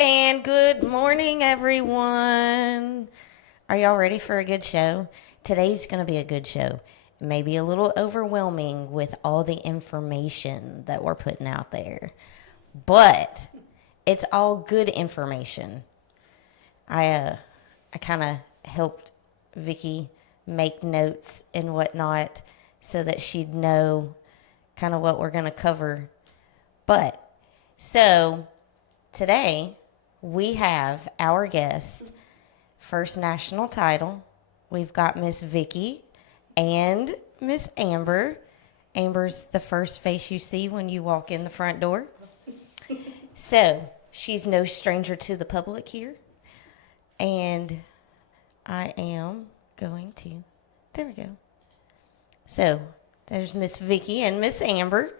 And good morning, everyone. Are y'all ready for a good show? Today's going to be a good show. Maybe a little overwhelming with all the information that we're putting out there, but it's all good information. I kind of helped Vickie make notes and whatnot so that she'd know kind of what we're going to cover. But so today we have our guest, first national title. We've got Miss Vickie and Miss Amber. Amber's the first face you see when you walk in the front door. So she's no stranger to the public here. And I am going to, there we go. So there's Miss Vickie and Miss Amber.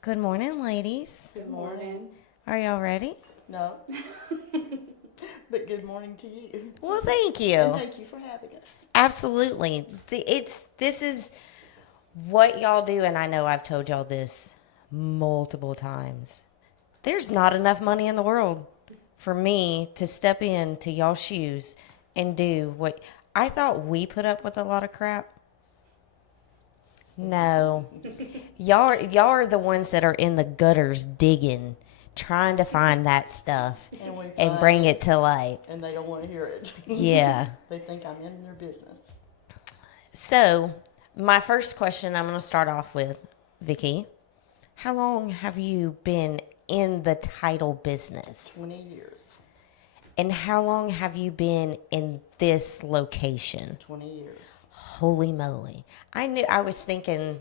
Good morning, ladies. Good morning. Are y'all ready? No. But good morning to you. Well, thank you. And thank you for having us. Absolutely. This is what y'all do, and I know I've told y'all this multiple times. There's not enough money in the world for me to step into y'all's shoes and do what I thought we put up with a lot of crap. No. Y'all are the ones that are in the gutters digging, trying to find that stuff and bring it to light. And they don't want to hear it. Yeah. They think I'm in their business. So, my first question I'm going to start off with, Vickie. How long have you been in the title business? 20 years. And how long have you been in this location? 20 years. Holy moly. I was thinking a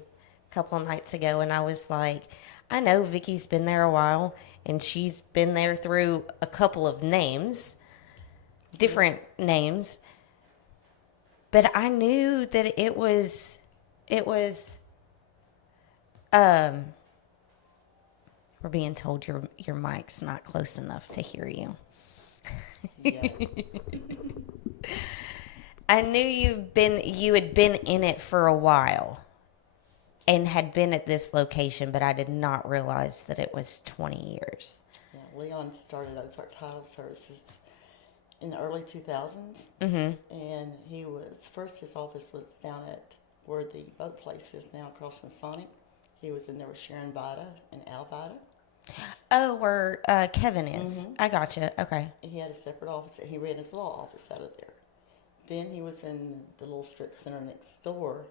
couple of nights ago, and I was like, I know Vickie's been there a while, and she's been there through a couple of names, different names, but I knew that it was, we're being told your mic's not close enough to hear you. Yeah. I knew you had been in it for a while and had been at this location, but I did not realize that it was 20 years. Yeah, Leon started Ozark Title Services in the early 2000s. Mm-hmm. And his office was down at where the boat place is now across from Sonic. He was in there with Sharon Vida and Al Vida. Oh, where Kevin is. Mm-hmm. I gotcha. Okay. He had a separate office, and he ran his law office out of there. Then he was in the little strip center next door.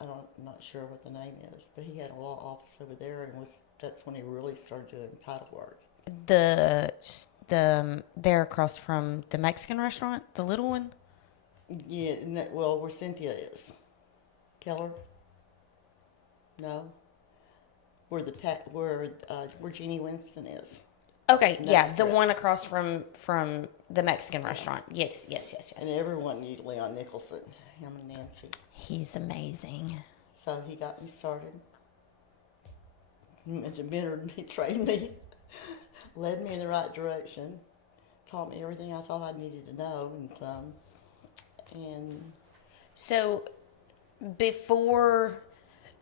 I'm not sure what the name is, but he had a law office over there, and that's when he really started doing title work. There across from the Mexican restaurant, the little one. Yeah, where Cynthia is, Keller. No, where where Jeannie Winston is. Okay, yeah, the strip. one across from the Mexican restaurant. Yes. And everyone knew Leon Nicholson, him and Nancy. He's amazing. So he got me started. Mentored me, trained me, led me in the right direction, taught me everything I thought I needed to know, and So, before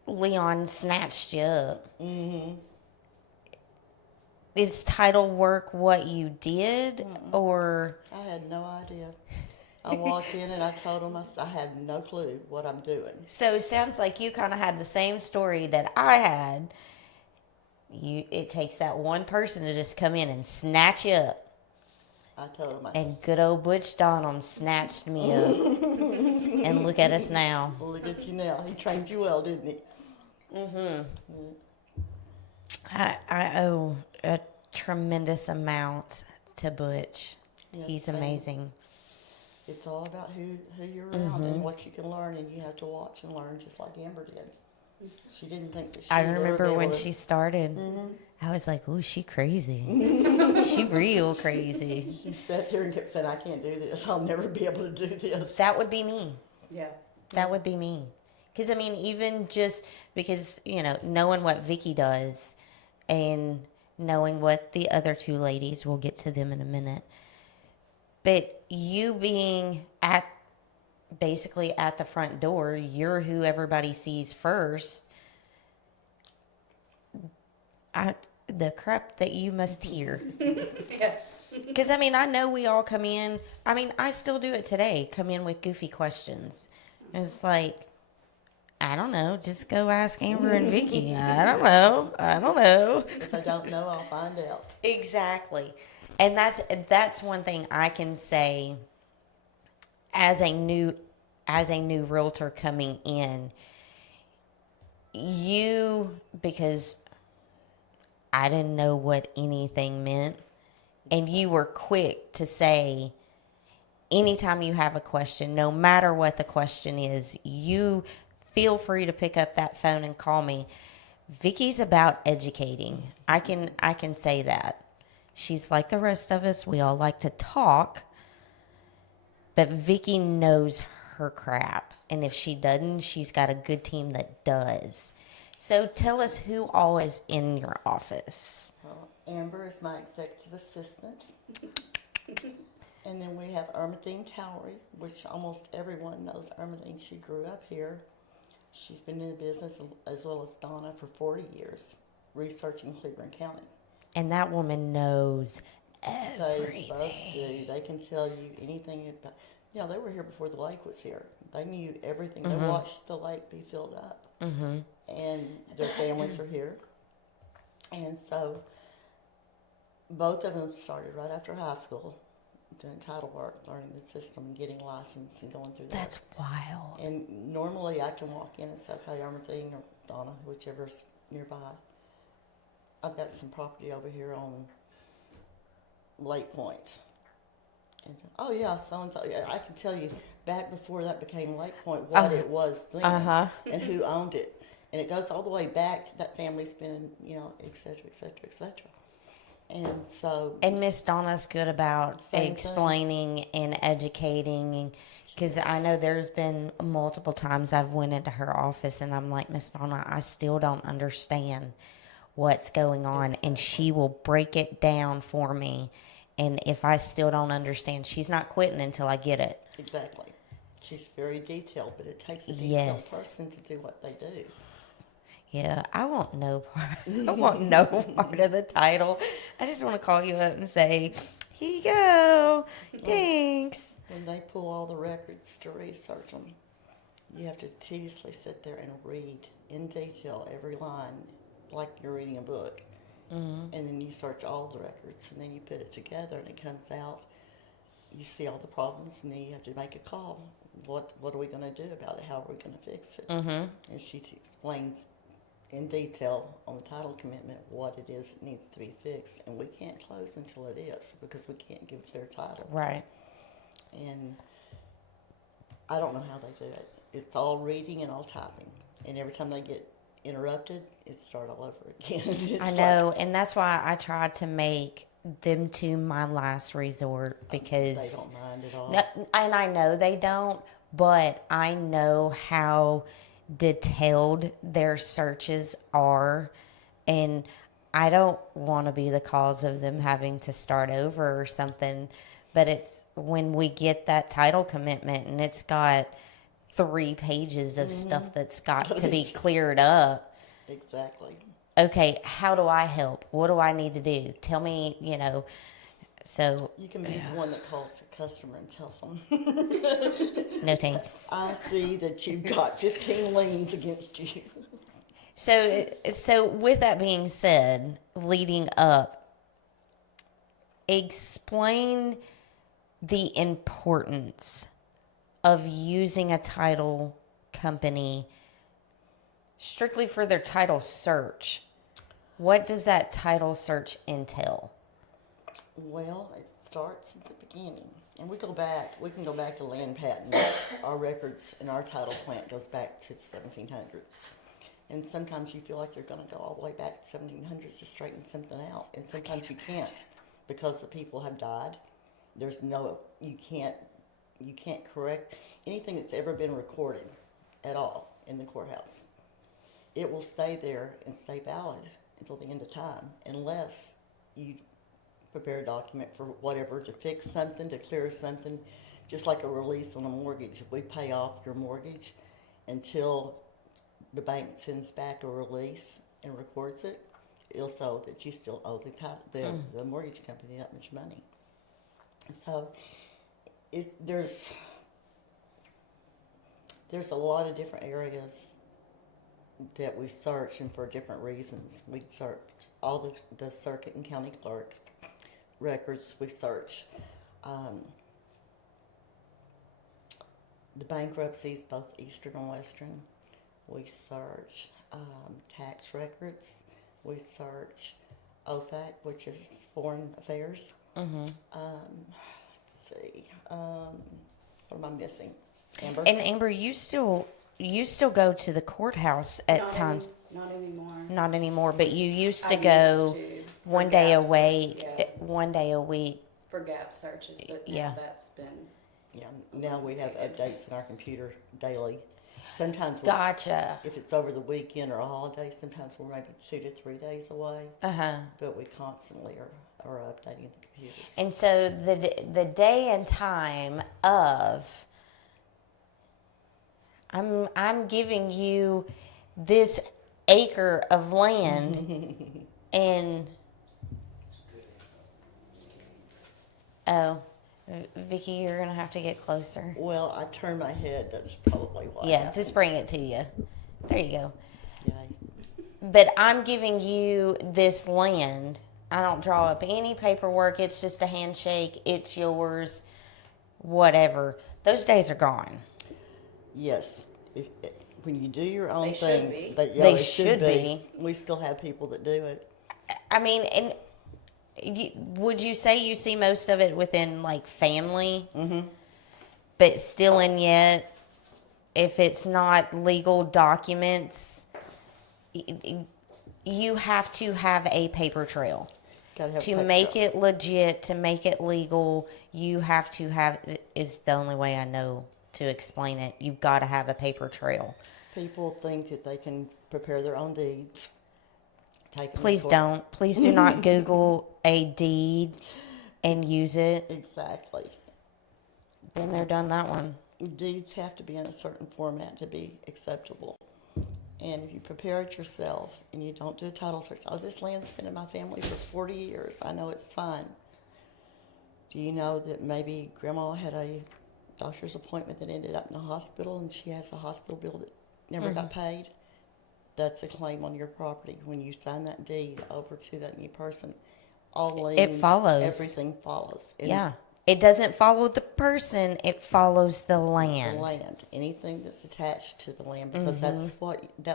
Leon snatched you up, mm-hmm. is title work what you did, or? I had no idea. I walked in and I told him I had no clue what I'm doing. So it sounds like you kind of had the same story that I had. It takes that one person to just come in and snatch you up. I told him And good old Butch Donham snatched me up. And look at us now. Look at you now. He trained you well, didn't he? Mm-hmm. I owe a tremendous amount to Butch. Yes, He's amazing. It's all about who you're around and what you can learn, and you have to watch and learn just like Amber did. She didn't think that she I remember when she started, I was like, "Ooh, she crazy. She real crazy." She sat there and kept saying, "I can't do this. I'll never be able to do this." That would be me. Yeah. That would be me. Because, I mean, even just because, knowing what Vickie does and knowing what the other two ladies, we'll get to them in a minute. But you being basically at the front door, you're who everybody sees first. The crap that you must hear. Yes. Because, I mean, I know we all come in. I mean, I still do it today, come in with goofy questions. It's like, I don't know. Just go ask Amber and Vickie. I don't know. I don't know. If I don't know, I'll find out. Exactly. And that's one thing I can say as a new realtor coming in. Because I didn't know what anything meant, and you were quick to say, anytime you have a question, no matter what the question is, you feel free to pick up that phone and call me. Vickie's about educating. I can say that. She's like the rest of us. We all like to talk, but Vickie knows her crap. And if she doesn't, she's got a good team that does. So tell us who all is in your office. Well, Amber is my executive assistant. And then we have Ermedine Towery, which almost everyone knows Ermedine. She grew up here. She's been in the business as well as Donna for 40 years, researching Cleveland County. And that woman knows They both everything. do. They can tell you anything about. You know, they were here before the lake was here. They knew everything. They watched the lake be filled up, and their families are here. And so, both of them started right after high school, doing title work, learning the system, getting licensed, and going through that. That's wild. And normally I can walk in and say, "Hey, Ermedine or Donna, whichever's nearby, I've got some property over here on Lake Point." And, oh yeah, so and so. Yeah, I can tell you back before that became Lake Point what it was then and who owned it, and it goes all the way back to that family's been, et cetera, et cetera, et cetera. And so. And Miss Donna's good about Same explaining and educating, because I know there's been multiple times I've went into her office and I'm like, Miss Donna, I still don't understand what's going on, and she will break it down for me. And if I still don't understand, she's not quitting until I get it. Exactly. She's very detailed, but it takes a detailed person to do what they do. Yeah, I want no part. I want no part of the title. I just want to call you up and say, "Here you go, thanks." When they pull all the records to research them, you have to tediously sit there and read in detail every line, like you're reading a book. And then you search all the records, and then you put it together, and it comes out. You see all the problems, and then you have to make a call. What are we going to do about it? How are we going to fix it? And she explains in detail on the title commitment what it is that needs to be fixed, and we can't close until it is, because we can't give their title. Right. And I don't know how they do it. It's all reading and all typing, and every time they get interrupted, it starts all over again. I know, and that's why I try to make them to my last resort, because they don't mind at all. No, and I know they don't, but I know how detailed their searches are, and I don't want to be the cause of them having to start over or something. But it's when we get that title commitment and it's got 3 pages of stuff that's got to be cleared up. Exactly. Okay, how do I help? What do I need to do? Tell me, so. You can be the one that calls the customer and tells them, No thanks. I see that you've got 15 liens against you. So with that being said, leading up, explain the importance of using a title company strictly for their title search. What does that title search entail? Well, it starts at the beginning. And we can go back to land patent. Our records in our title plant goes back to the 1700s. And sometimes you feel like you're going to go all the way back to 1700s to straighten something out. And sometimes you can't, because the people have died. You can't correct anything that's ever been recorded at all in the courthouse. It will stay there and stay valid until the end of time, unless you prepare a document for whatever, to fix something, to clear something, just like a release on a mortgage. We pay off your mortgage until the bank sends back a release and records it. also that you still owe the mortgage company that much money. So there's a lot of different areas that we search, and for different reasons. We search all the circuit and county clerks records. We search the bankruptcies, both Eastern and Western. We search tax records. We search OFAC, which is Foreign Affairs. Let's see. What am I missing? Amber? And Amber, you still go to the courthouse at times. Not anymore. Not anymore, but you used to I go used to, for one day a gaps, week, yeah. 1 day a week. For gap searches, but Yeah. now that's been. Yeah, now we have updates in our computer daily. Sometimes Gotcha. if it's over the weekend or a holiday, sometimes we're maybe 2 to 3 days away. But we constantly are updating the computers. And so the day and time of, I'm giving you this acre of land, and Vickie, you're gonna have to get closer. Well, I turned my head. That's probably why. Yeah, happened. just bring it to you. There you go. Yay. But I'm giving you this land. I don't draw up any paperwork. It's just a handshake. It's yours. Whatever. Those days are gone. Yes. When you do your own They should thing, be. they should be. We still have people that do it. I mean, and would you say you see most of it within like family? Mm-hmm. But still, and yet, if it's not legal documents, you have to have a paper trail. Gotta have a To paper make trail. it legit, to make it legal, you have to have, is the only way I know to explain it. You've got to have a paper trail. People think that they can prepare their own deeds. Take them to Please court. don't. Please do not Google a deed and use it. Exactly. Been there, done that one. Deeds have to be in a certain format to be acceptable. And if you prepare it yourself and you don't do a title search, oh, this land's been in my family for 40 years. I know it's fine. Do you know that maybe Grandma had a doctor's appointment that ended up in the hospital and she has a hospital bill that never got paid? That's a claim on your property. When you sign that deed over to that new person, all liens, follows. everything follows. And Yeah. It doesn't follow the person, it follows the land. the land, anything that's attached to the land, because that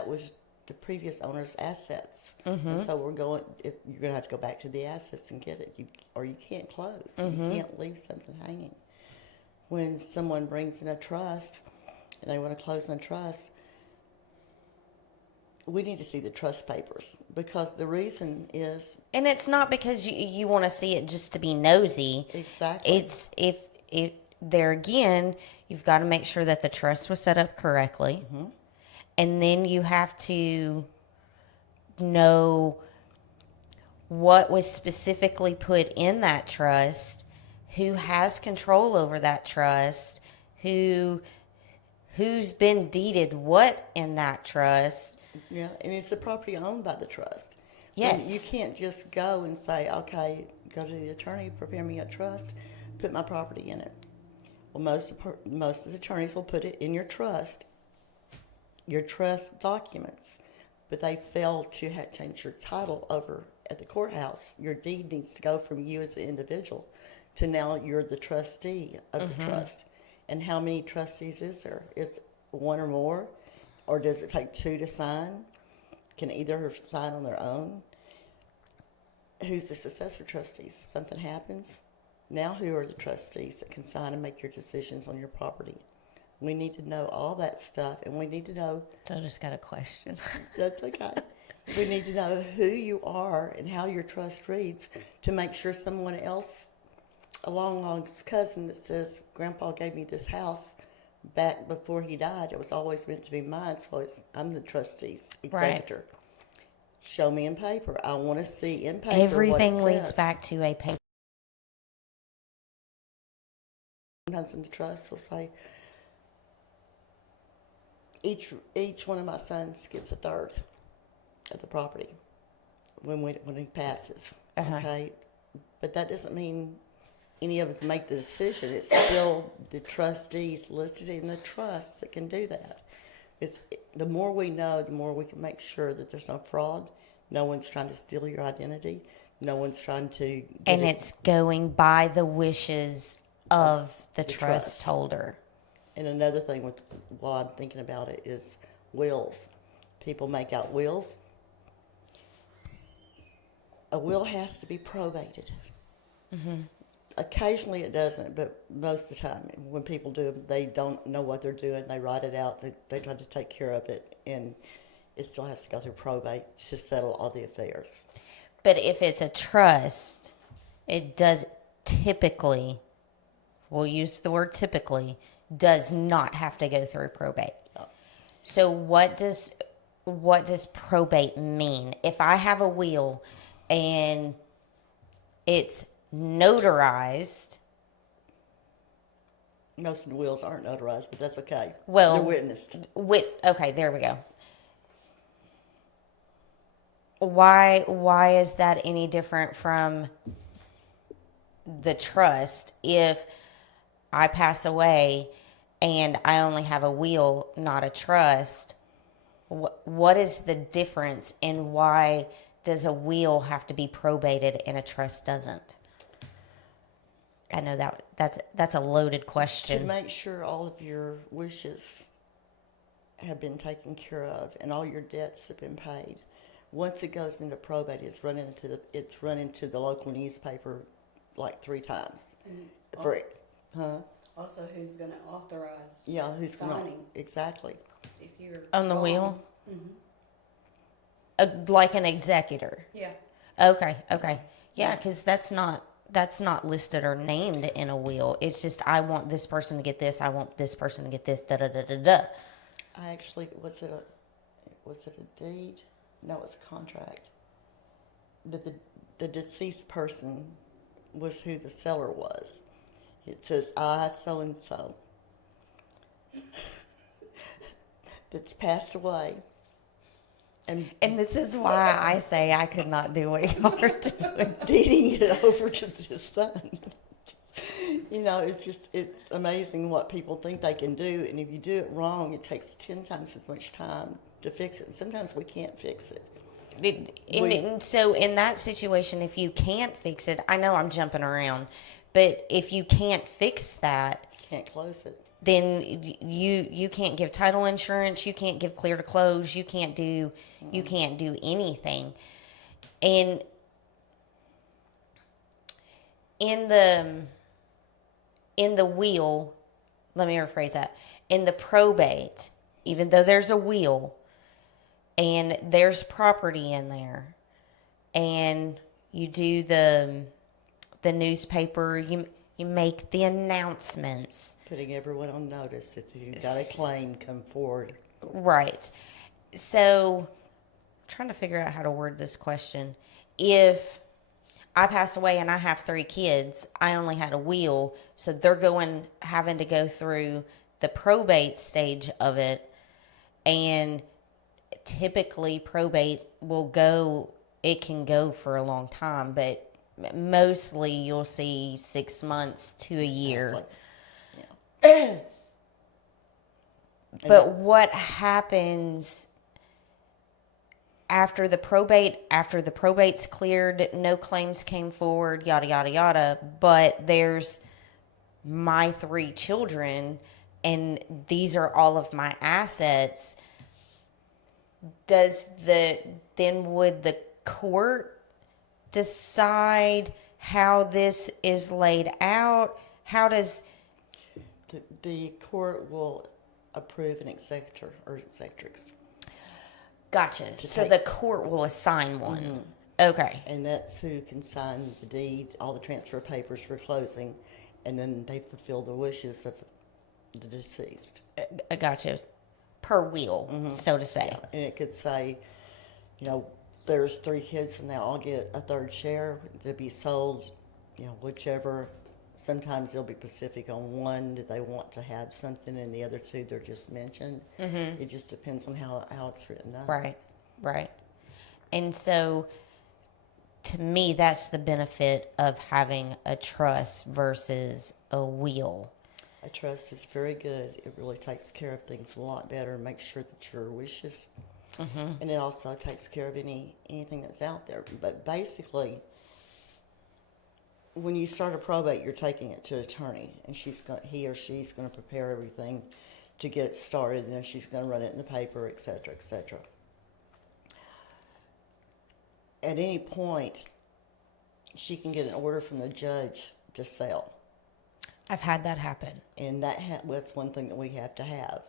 was the previous owner's assets. And so you're going to have to go back to the assets and get it, or you can't close. You can't leave something hanging. When someone brings in a trust and they want to close on a trust, we need to see the trust papers, because the reason is And it's not because you want to see it just to be nosy. exactly It's if there again, you've got to make sure that the trust was set up correctly. And then you have to know what was specifically put in that trust, who has control over that trust, who's been deeded what in that trust. Yeah, and it's a property owned by the trust. Yes. You can't just go and say, okay, go to the attorney, prepare me a trust, put my property in it. Well, most of the attorneys will put it in your trust documents, but they fail to change your title over at the courthouse. Your deed needs to go from you as an individual to now you're the trustee of the trust. And how many trustees is there? Is one or more? Or does it take two to sign? Can either sign on their own? Who's the successor trustees? If something happens, now who are the trustees that can sign and make your decisions on your property? We need to know all that stuff, and we need to know. So I just got a question. That's okay. We need to know who you are and how your trust reads to make sure someone else, a long-lost cousin that says, Grandpa gave me this house back before he died, it was always meant to be mine, so I'm the trustee's executor. Right. Show me in paper. I want to see in paper. Everything what it leads says. back to a paper. Sometimes in the trust will say, each one of my sons gets a third of the property. when he passes. Uh-huh. Okay, but that doesn't mean any of them can make the decision. It's still the trustees listed in the trust that can do that. It's the more we know, the more we can make sure that there's no fraud. No one's trying to steal your identity. No one's trying to get And it. it's going by the wishes of the The trust trust. holder. And another thing with while I'm thinking about it is wills. People make out wills. A will has to be probated. Occasionally it doesn't, but most of the time when people do them, they don't know what they're doing. They write it out. They try to take care of it, and it still has to go through probate to settle all the affairs. But if it's a trust, it does typically, we'll use the word typically, does not have to go through probate. No. So what does probate mean? If I have a will and it's notarized, Most of the wills aren't notarized, but that's okay. Well, they're witnessed. okay, there we go. Why is that any different from the trust if I pass away and I only have a will, not a trust? What is the difference in why does a will have to be probated and a trust doesn't? I know that's a loaded To question. make sure all of your wishes have been taken care of and all your debts have been paid. Once it goes into probate, it's run into the local newspaper like 3 times. For Also, who's going to authorize yeah, who's going to signing exactly? if you're On the gone? will? Like an executor. Yeah. Okay. Yeah, because that's not listed or named in a will. It's just I want this person to get this. I want this person to get this. Da da da da da. I actually was it a deed? No, it was a contract. The deceased person was who the seller was. It says I so and so that's passed away. And And this is why I say I could not do what y'all are doing. deeding it over to the son. It's amazing what people think they can do, and if you do it wrong, it takes 10 times as much time to fix it, and sometimes we can't fix it. And so in that situation, if you can't fix it, I know I'm jumping around, but if you can't fix that, Can't close it. then you can't give title insurance, you can't give clear to close, you can't do anything. And in the will, let me rephrase that. In the probate, even though there's a will and there's property in there, and you do the newspaper, you make the announcements. Putting everyone on notice that if you've got a claim, come forward. Right. So, trying to figure out how to word this question. If I pass away and I have 3 kids, I only had a will, so they're having to go through the probate stage of it, and typically probate it can go for a long time, but mostly you'll see 6 months to a year. Exactly. Yeah. But what happens after the probate's cleared, no claims came forward, yada, yada, yada, but there's my 3 children and these are all of my assets, would the court decide how this is laid out? How does... The court will approve an executor or executrix. Gotcha. So the court will assign one. Okay. And that's who can sign the deed, all the transfer papers for closing, and then they fulfill the wishes of the deceased. I gotcha. Per will, so to say. And it could say, there's 3 kids and they all get a 3rd share to be sold, whichever. Sometimes they'll be specific on one that they want to have something, and the other 2 they're just mentioned. It just depends on how it's written up. Right. And so to me, that's the benefit of having a trust versus a will. A trust is very good. It really takes care of things a lot better and makes sure that your wishes, and it also takes care of anything that's out there. But basically, when you start a probate, you're taking it to an attorney, and he or she's going to prepare everything to get it started, and then she's going to run it in the paper, etc., etc. At any point, she can get an order from the judge to sell. I've had that happen. And that's one thing that we have to have.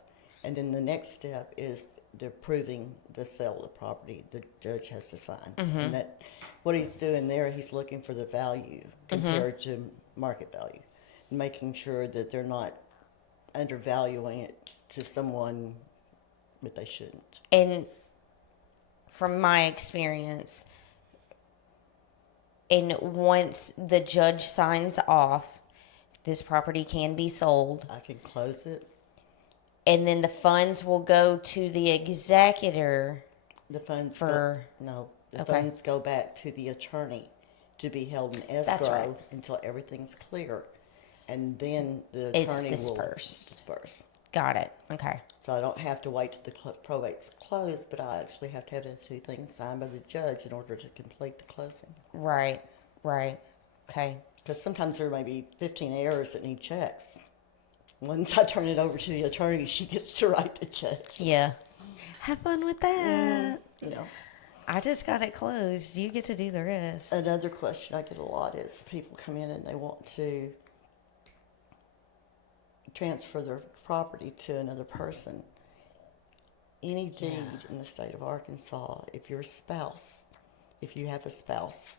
And then the next step is the proving the sale of the property. The judge has to sign. And that, what he's doing there, he's looking for the value compared to market value, and making sure that they're not undervaluing it to someone that they shouldn't. And from my experience, and once the judge signs off, this property can be sold, I can close it. and then the funds will go to the executor. The funds For- the Okay. funds go back to the attorney to be held in escrow right. until everything's clear, and then the It's attorney dispersed. will disperse. Got it. Okay. So I don't have to wait till the probate's closed, but I actually have to have the two things signed by the judge in order to complete the closing. Right. Okay. Because sometimes there may be 15 errors that need checks. Once I turn it over to the attorney, she gets to write the checks. Yeah. Have fun with that. You know. I just got it closed. You get to do the rest. Another question I get a lot is people come in and they want to transfer their property to another person. Any deed in the state of Arkansas, if you have a spouse,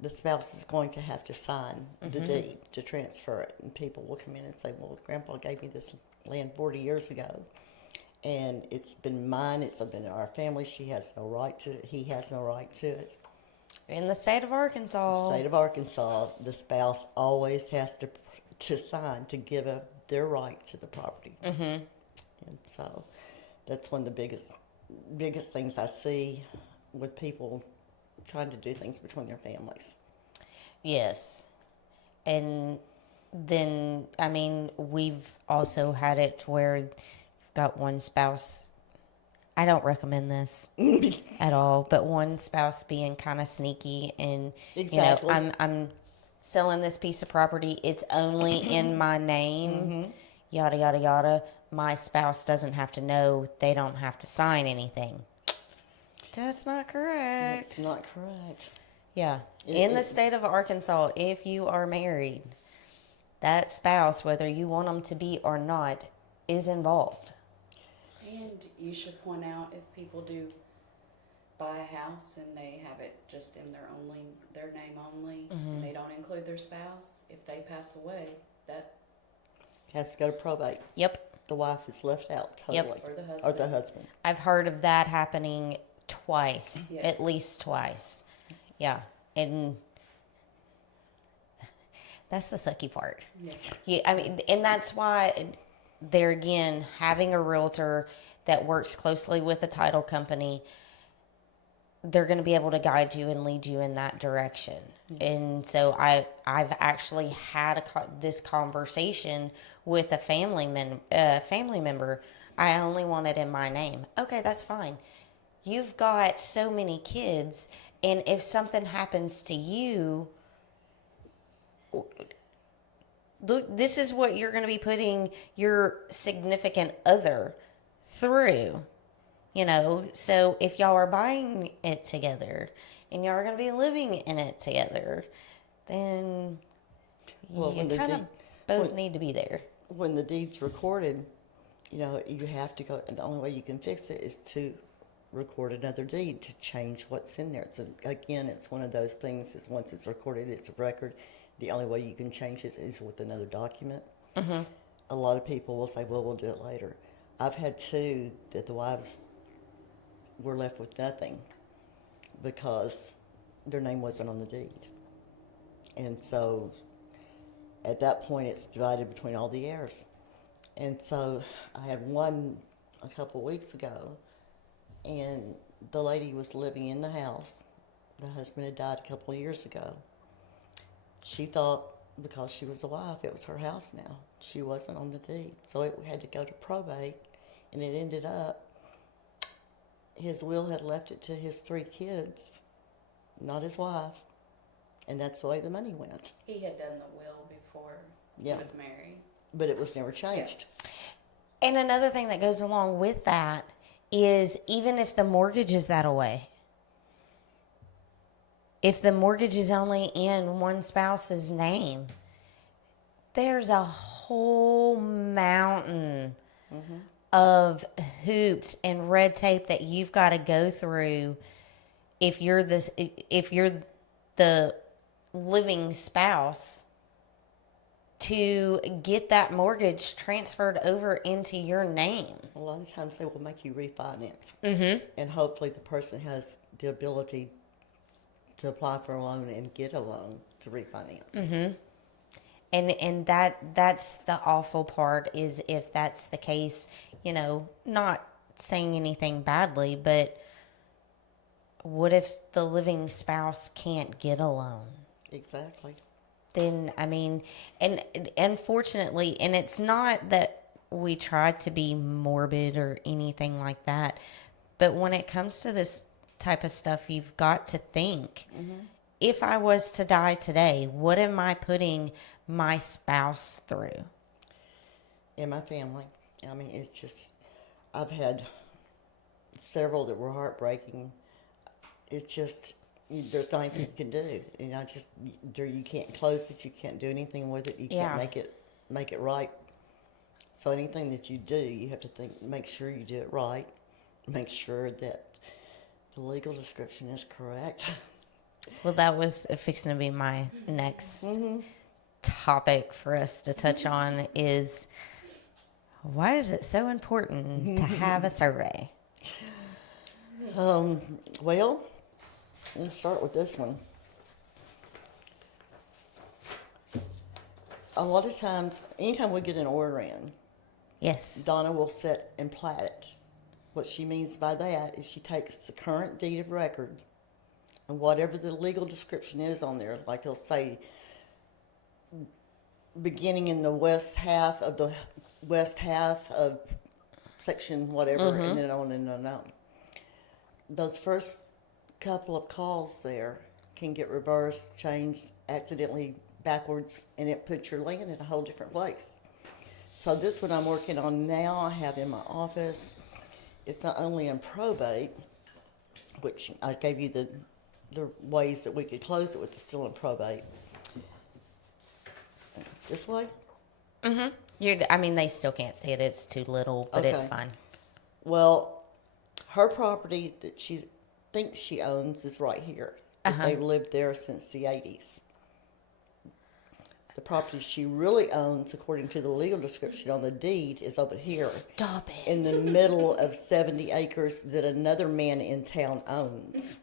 the spouse is going to have to sign the deed to transfer it. And people will come in and say, well, Grandpa gave me this land 40 years ago, and it's been mine, it's been in our family, he has no right to it. In the state of Arkansas. The state of Arkansas, the spouse always has to sign to give up their right to the property. And so that's one of the biggest things I see with people trying to do things between their families. Yes. And then, I mean, we've also had it where you've got one spouse. I don't recommend this at all, but one spouse being kind of sneaky and, Exactly. I'm selling this piece of property. It's only in my name, yada, yada, yada. My spouse doesn't have to know. They don't have to sign anything. That's not correct. That's not correct. Yeah. In the state of Arkansas, if you are married, that spouse, whether you want them to be or not, is involved. And you should point out if people do buy a house and they have it just in their name only, and they don't include their spouse, if they pass away, that Has to go to probate. Yep. The wife is left out totally. or the husband. Or the husband. I've heard of that happening twice, Yes. at least twice. Yeah. And that's the sucky part. Yeah. Yeah, I mean, and that's why, there again, having a realtor that works closely with a title company, they're going to be able to guide you and lead you in that direction. And so I've actually had this conversation with a family member. I only want it in my name. Okay, that's fine. You've got so many kids, and if something happens to you, look, this is what you're going to be putting your significant other through, so if y'all are buying it together and y'all are going to be living in it together, then you kind of both need to be there. When the deed's recorded, you have to go, and the only way you can fix it is to record another deed to change what's in there. So again, it's one of those things, is once it's recorded, it's a record. The only way you can change it is with another document. A lot of people will say, well, we'll do it later. I've had two that the wives were left with nothing because their name wasn't on the deed. And so at that point, it's divided between all the heirs. And so I had one a couple weeks ago, and the lady was living in the house. The husband had died a couple of years ago. She thought because she was a wife, it was her house now. She wasn't on the deed. So it had to go to probate, and it ended up, his will had left it to his 3 kids, not his wife. And that's the way the money went. He had done the will before Yeah. he was married. But it was never changed. And another thing that goes along with that is even if the mortgage is that away, if the mortgage is only in one spouse's name, there's a whole mountain of hoops and red tape that you've got to go through if you're the living spouse to get that mortgage transferred over into your name. A lot of times they will make you refinance. Mm-hmm. And hopefully the person has the ability to apply for a loan and get a loan to refinance. Mm-hmm. And that's the awful part is if that's the case, you know, not saying anything badly, but what if the living spouse can't get a loan? Exactly. Then, I mean, and unfortunately, and it's not that we try to be morbid or anything like that, but when it comes to this type of stuff, you've got to think, if I was to die today, what am I putting my spouse through? In my family, I mean, it's just, I've had several that were heartbreaking. It's just, there's not anything you can do. You know, you can't close it, you can't do anything with it, you can't make it right. So anything that you do, you have to make sure you do it right, make sure that the legal description is correct. Well, that was fixing to be my next topic for us to touch on is why is it so important to have a survey? Well, let's start with this one. A lot of times, anytime we get an order in, Yes. Donna will sit and plat it. What she means by that is she takes the current deed of record and whatever the legal description is on there, like he'll say, beginning in the west half of section whatever, and then on and on and on. Those first couple of calls there can get reversed, changed, accidentally backwards, and it puts your land in a whole different place. So this one I'm working on now, I have in my office. It's not only in probate, which I gave you the ways that we could close it with, it's still in probate. This way? I mean, they still can't see it. It's too little, but it's Okay. fine. Well, her property that she thinks she owns is right here. They've lived there since the 80s. The property she really owns, according to the legal description on the deed, is over here. Stop it. In the middle of 70 acres that another man in town owns.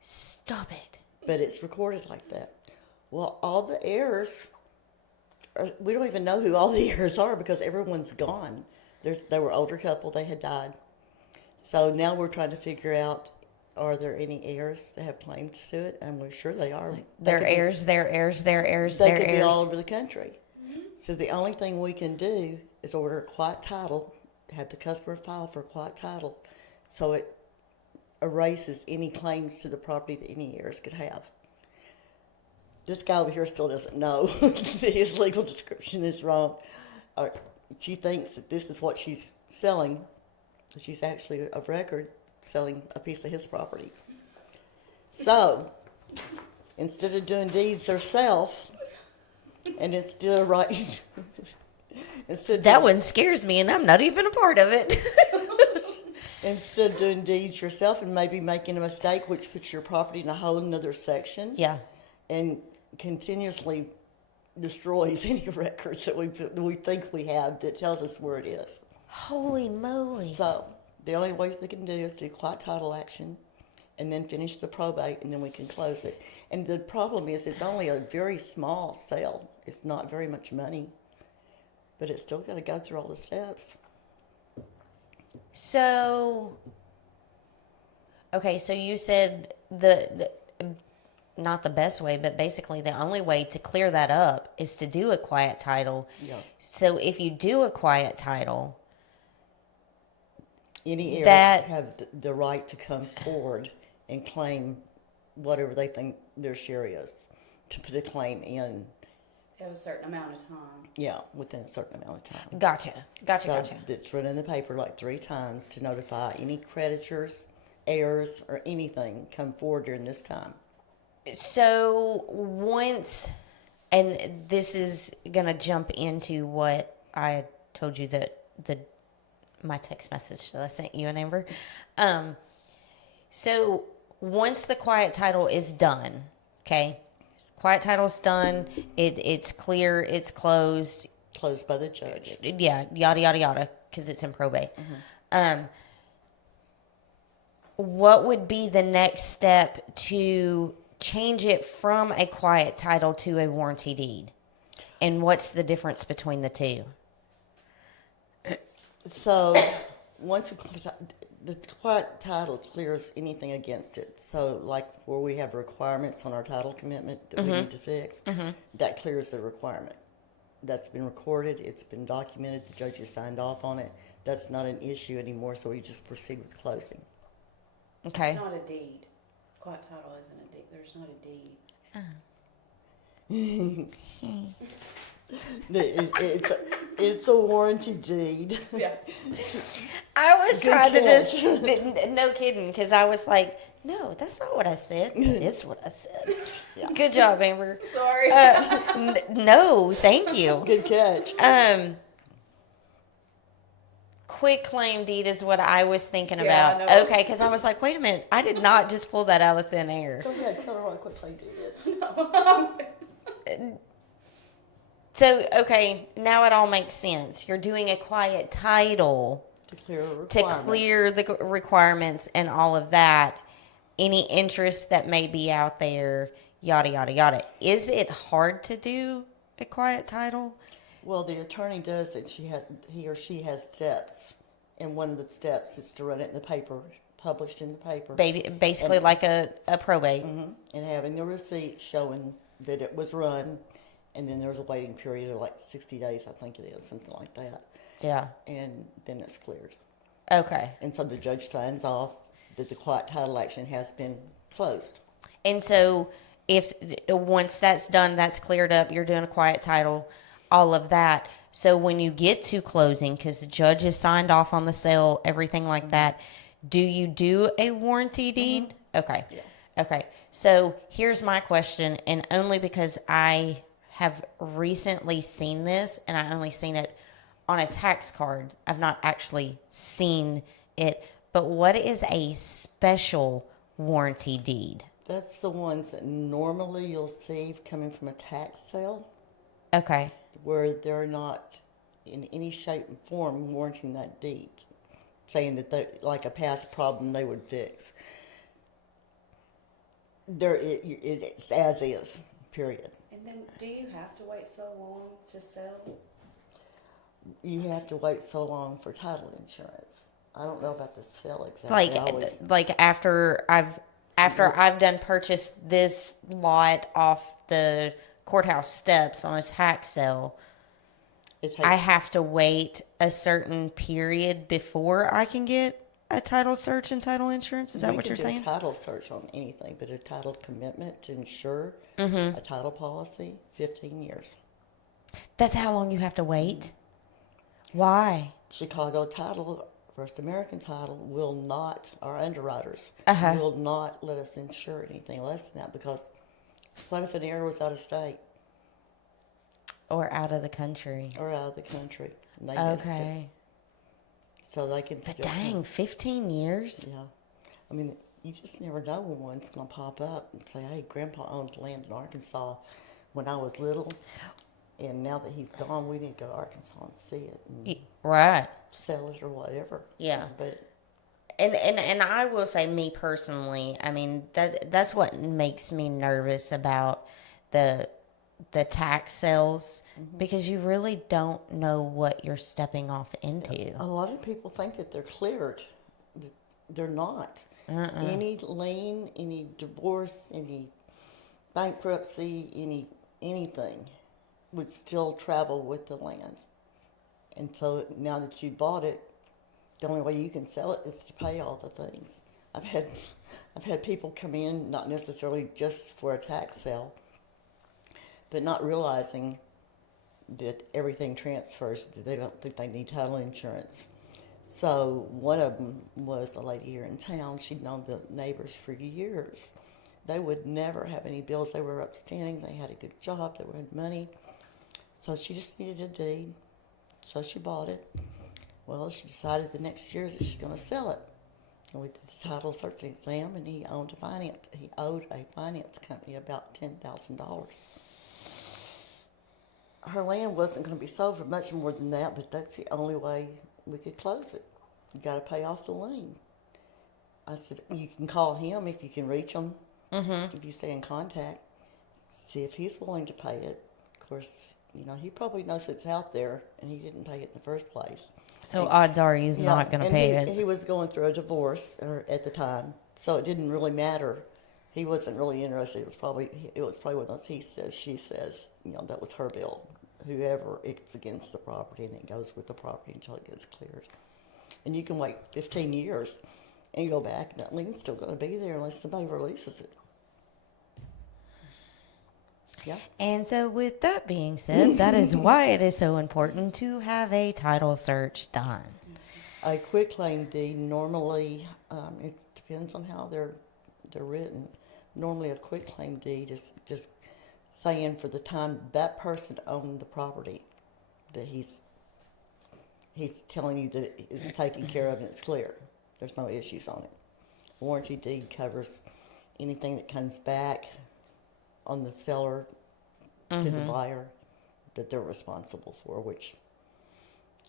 Stop it. But it's recorded like that. Well, all the heirs, we don't even know who all the heirs are because everyone's gone. They were an older couple, they had died. So now we're trying to figure out, are there any heirs that have claims to it? And we're sure they are. Their heirs, their heirs, their heirs, They their could be heirs. all over the country. So the only thing we can do is order a quiet title, have the customer file for a quiet title, so it erases any claims to the property that any heirs could have. This guy over here still doesn't know that his legal description is wrong. She thinks that this is what she's selling. She's actually of record selling a piece of his property. So instead of doing deeds herself, and instead of writing, That one scares me, and I'm not even a part of it. instead of doing deeds yourself and maybe making a mistake, which puts your property in a whole another section, Yeah. and continuously destroys any records that we think we have that tells us where it is. Holy moly. So the only way they can do is do quiet title action and then finish the probate, and then we can close it. And the problem is it's only a very small sale. It's not very much money, but it's still got to go through all the steps. So, okay, so you said not the best way, but basically the only way to clear that up is to do a quiet title. Yeah. So if you do a quiet title, Any heirs that- have the right to come forward and claim whatever they think their share is, to put a claim in, They have a certain amount of time. yeah, within a certain amount of time. gotcha. So it's run in the paper like 3 times to notify any creditors, heirs, or anything come forward during this time. So once, and this is gonna jump into what I told you that my text message that I sent you and Amber. So once the quiet title is done, okay, quiet title's done, it's clear, it's closed, Closed by the judge. yeah, yada yada yada, because it's in probate. What would be the next step to change it from a quiet title to a warranty deed? And what's the difference between the two? So once the quiet title clears anything against it, so like where we have requirements on our title commitment that we need to fix, that clears the requirement. That's been recorded, it's been documented, the judge has signed off on it. That's not an issue anymore, so we just proceed with closing. Okay. It's not a deed. Quiet title isn't a deed. There's not a deed. It's a warranty deed. Yeah. I was Good trying to catch. just, no kidding, because I was like, no, that's not what I said. It's what I said. Yeah. Good job, Amber. Sorry. No, thank you. Good catch. Quit claim deed is what I was thinking Yeah, about. I know. Okay, because I was like, wait a minute, I did not just pull that out of thin air. Go ahead, tell her what quick claim deed is. So, okay, now it all makes sense. You're doing a quiet title To clear a to requirement. clear the requirements and all of that. Any interest that may be out there, yada, yada, yada. Is it hard to do a quiet title? Well, the attorney does it. He or she has steps, and one of the steps is to run it in the paper, published in the paper, Basically like a probate. and having the receipt showing that it was run, and then there's a waiting period of like 60 days, I think it is, something like that, Yeah. and then it's cleared. Okay. And so the judge signs off that the quiet title action has been closed. And so if once that's done, that's cleared up, you're doing a quiet title, all of that. So when you get to closing, because the judge has signed off on the sale, everything like that, do you do a warranty deed? Okay. Yeah. Okay. So here's my question, and only because I have recently seen this, and I only seen it on a tax card. I've not actually seen it. But what is a special warranty deed? That's the ones that normally you'll see coming from a tax sale, Okay. where they're not in any shape and form warranting that deed, saying that they, like a past problem they would fix. It's as is, period. And then, do you have to wait so long to sell? You have to wait so long for title insurance. I don't know about the sale exactly. Like after I've done purchased this lot off the courthouse steps on a tax sale, it takes, I have to wait a certain period before I can get a title search and title insurance. Is that we what can you're do saying? a title search on anything, but a title commitment to insure Mm-hmm. a title policy, 15 years. That's how long you have to wait? Why? Chicago Title, First American Title will not, our underwriters, Uh-huh. will not let us insure anything less than that, because what if an heir was out of state Or out of the country? or out of the country? And they missed it. Okay. So they can But still dang, 15 years? Yeah. I mean, you just never know when one's going to pop up and say, hey, Grandpa owned land in Arkansas when I was little, and now that he's gone, we need to go to Arkansas and see it and Right. sell it or whatever. Yeah. But And I will say, me personally, I mean, that's what makes me nervous about the tax sales, because you really don't know what you're stepping off into. a lot of people think that they're cleared. They're not. Any lien, any divorce, any bankruptcy, anything would still travel with the land. And so now that you bought it, the only way you can sell it is to pay all the things. I've had people come in, not necessarily just for a tax sale, but not realizing that everything transfers. They don't think they need title insurance. So one of them was a lady here in town. She'd known the neighbors for years. They would never have any bills. They were upstanding. They had a good job. They had money. So she just needed a deed. So she bought it. Well, she decided the next year that she's going to sell it. And we did the title search exam, and he owed a finance company about $10,000. Her land wasn't going to be sold for much more than that, but that's the only way we could close it. You got to pay off the lien. I said, you can call him if you can reach him, if you stay in contact, see if he's willing to pay it. Of course, he probably knows it's out there, and he didn't pay it in the first place. So odds are he's not going to pay it. He was going through a divorce at the time, so it didn't really matter. He wasn't really interested. It was probably one of those he says, she says. That was her bill. Whoever it's against the property, and it goes with the property until it gets cleared. And you can wait 15 years and go back, and that lien's still going to be there unless somebody releases it. Yeah. And so with that being said, that is why it is so important to have a title search done. A quitclaim deed normally, it depends on how they're written. Normally a quitclaim deed is just saying for the time that person owned the property, that he's telling you that it's taken care of and it's clear. There's no issues on it. Warranty deed covers anything that comes back on the seller to the buyer that they're responsible for, which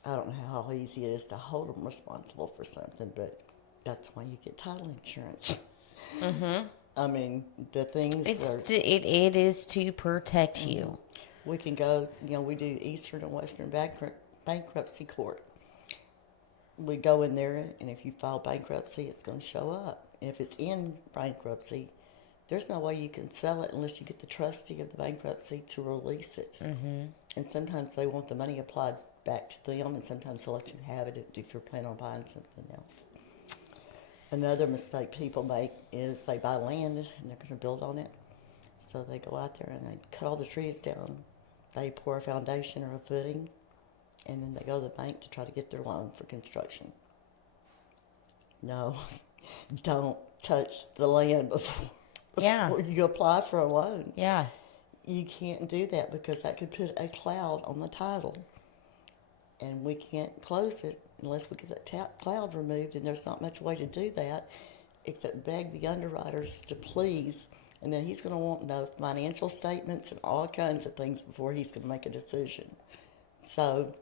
I don't know how easy it is to hold them responsible for something, but that's why you get title insurance. I mean, the things it is to protect you. We can go, we do Eastern and Western bankruptcy court. We go in there, and if you file bankruptcy, it's going to show up. If it's in bankruptcy, there's no way you can sell it unless you get the trustee of the bankruptcy to release it. And sometimes they want the money applied back to them, and sometimes they'll let you have it if you're planning on buying something else. Another mistake people make is they buy land and they're going to build on it. So they go out there and they cut all the trees down. They pour a foundation or a footing, and then they go to the bank to try to get their loan for construction. No, don't touch the land before you apply for a loan. Yeah. You can't do that because that could put a cloud on the title. And we can't close it unless we get that cloud removed, and there's not much way to do that except beg the underwriters to please, and then he's going to want to know financial statements and all kinds of things before he's going to make a decision. So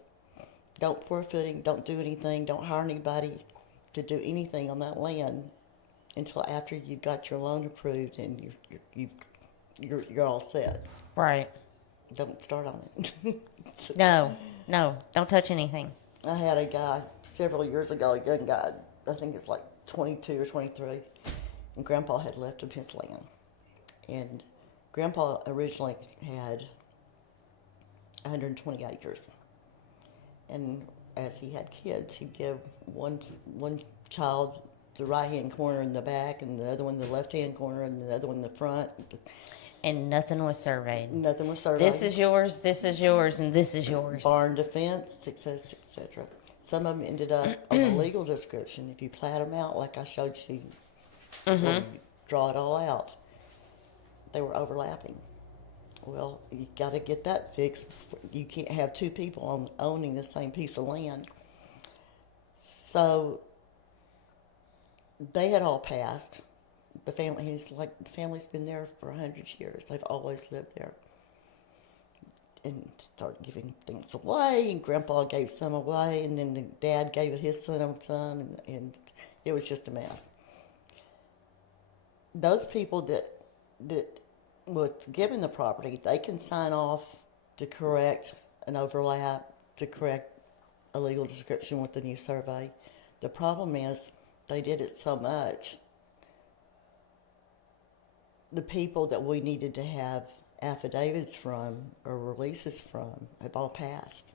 don't pour a footing, don't do anything, don't hire anybody to do anything on that land until after you've got your loan approved and you're all set. Right. Don't start on it. No, don't touch anything. I had a guy several years ago, a young guy, I think it was like 22 or 23, and Grandpa had left him his land. And Grandpa originally had 120 acres. And as he had kids, he'd give one child the right-hand corner in the back, and the other one the left-hand corner, and the other one in the front. And nothing was surveyed. Nothing was surveyed. This is yours, and this is yours. Barn defense, etc., etc. Some of them ended up on the legal description. If you plat them out, like I showed you, you draw it all out, they were overlapping. Well, you got to get that fixed. You can't have two people owning the same piece of land. So they had all passed. The family's been there for 100 years. They've always lived there. And started giving things away, and Grandpa gave some away, and then the dad gave it his son some, and it was just a mess. Those people that was given the property, they can sign off to correct an overlap, to correct a legal description with the new survey. The problem is they did it so much the people that we needed to have affidavits from or releases from have all passed.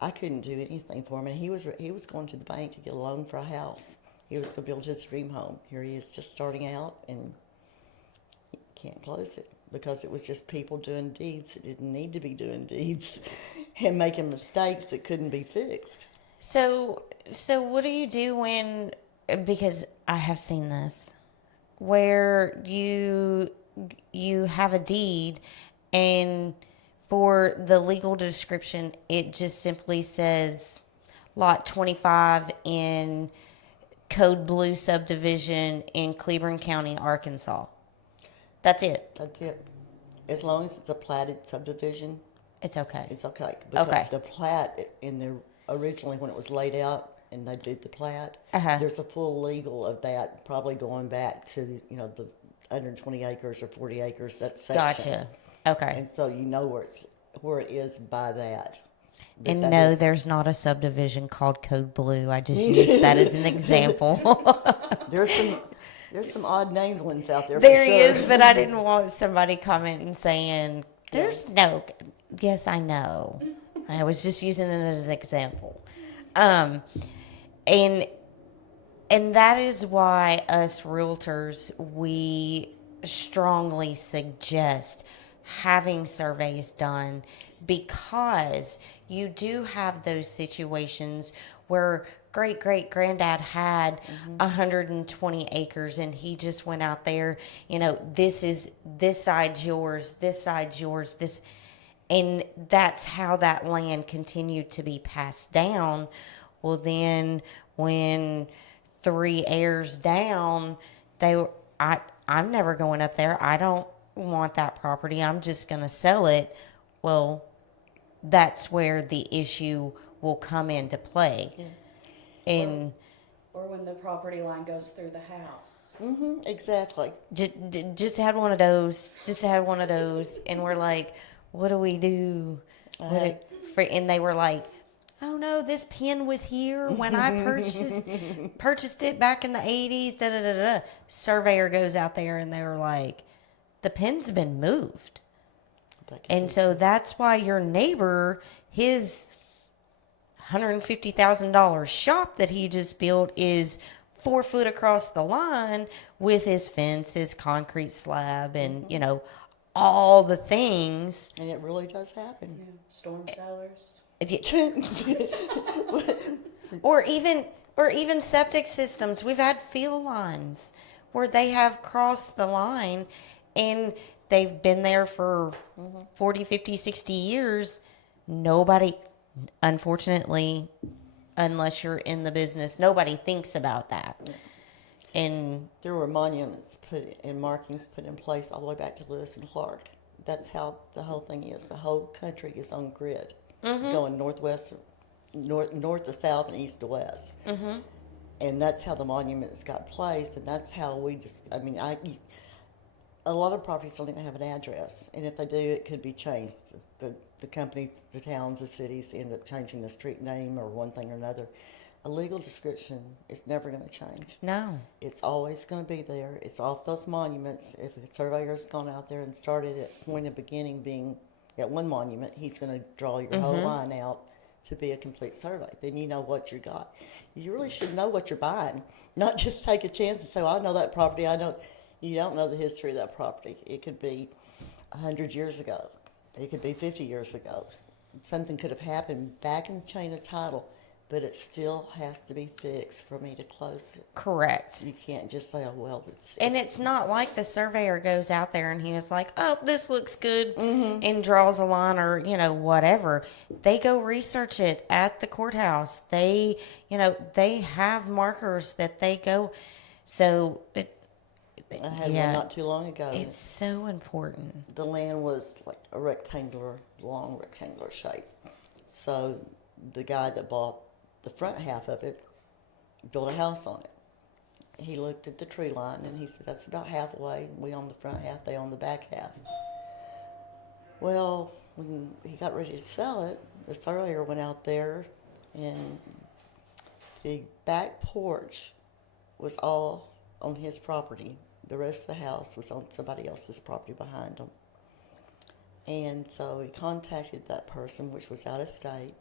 I couldn't do anything for him, and he was going to the bank to get a loan for a house. He was going to build his dream home. Here he is, just starting out, and he can't close it because it was just people doing deeds that didn't need to be doing deeds, and making mistakes that couldn't be fixed. So what do you do when, because I have seen this, where you have a deed and for the legal description, it just simply says lot 25 in Code Blue subdivision in Cleburne County, Arkansas. That's it. That's it. As long as it's a platted subdivision, It's okay. it's okay. Because Okay. the plat in the originally when it was laid out and they did the plat, Uh-huh. there's a full legal of that, probably going back to the 120 acres or 40 acres, that section. Gotcha. Okay. And so you know where it is by that. But And that no, is- there's not a subdivision called Code Blue. I just used that as an example. there's some odd named ones out there. There for he sure. is, but I didn't want somebody commenting saying, there's no, yes, I know. I was just using it as an example. And that is why us realtors, we strongly suggest having surveys done, because you do have those situations where great granddad had 120 acres and he just went out there, this side's yours, this, and that's how that land continued to be passed down. Well, then when 3 heirs down, I'm never going up there. I don't want that property. I'm just going to sell it. Well, that's where the issue will come into play. Yeah. And Or when the property line goes through the house. Exactly. just had one of those. And we're like, what do we do? And they were like, oh no, this pen was here when I purchased it back in the 80s. Da da da da. Surveyor goes out there and they were like, the pen's been moved. And so that's why your neighbor, his $150,000 shop that he just built is 4 foot across the line with his fence, his concrete slab, and all the things. And it really does happen. Yeah. Storm cellars. Or even septic systems. We've had field lines where they have crossed the line and they've been there for 40, 50, 60 years. Nobody, unfortunately, unless you're in the business, nobody thinks about that. And There were monuments put and markings put in place all the way back to Lewis and Clark. That's how the whole thing is. The whole country is on grid, going north to south, and east to west. And that's how the monuments got placed, and that's how we just. A lot of properties don't even have an address, and if they do, it could be changed. The companies, the towns, the cities end up changing the street name or one thing or another. A legal description is never going to change. no. It's always going to be there. It's off those monuments. If a surveyor's gone out there and started at point of beginning being at one monument, he's going to draw your whole line out to be a complete survey. Then you know what you got. You really should know what you're buying, not just take a chance and say, well, I know that property. I know. You don't know the history of that property. It could be 100 years ago. It could be 50 years ago. Something could have happened back in the chain of title, but it still has to be fixed for me to close it. Correct. You can't just say, oh, well, And it's not like the surveyor goes out there and he was like, oh, this looks good, and draws a line or, whatever. They go research it at the courthouse. They have markers that they go. So, I had one not too long ago. it's so important. The land was like a long rectangular shape. So the guy that bought the front half of it built a house on it. He looked at the tree line and he said, that's about halfway. We own the front half, they own the back half. Well, when he got ready to sell it, the surveyor went out there and the back porch was all on his property. The rest of the house was on somebody else's property behind them. And so he contacted that person, which was out of state,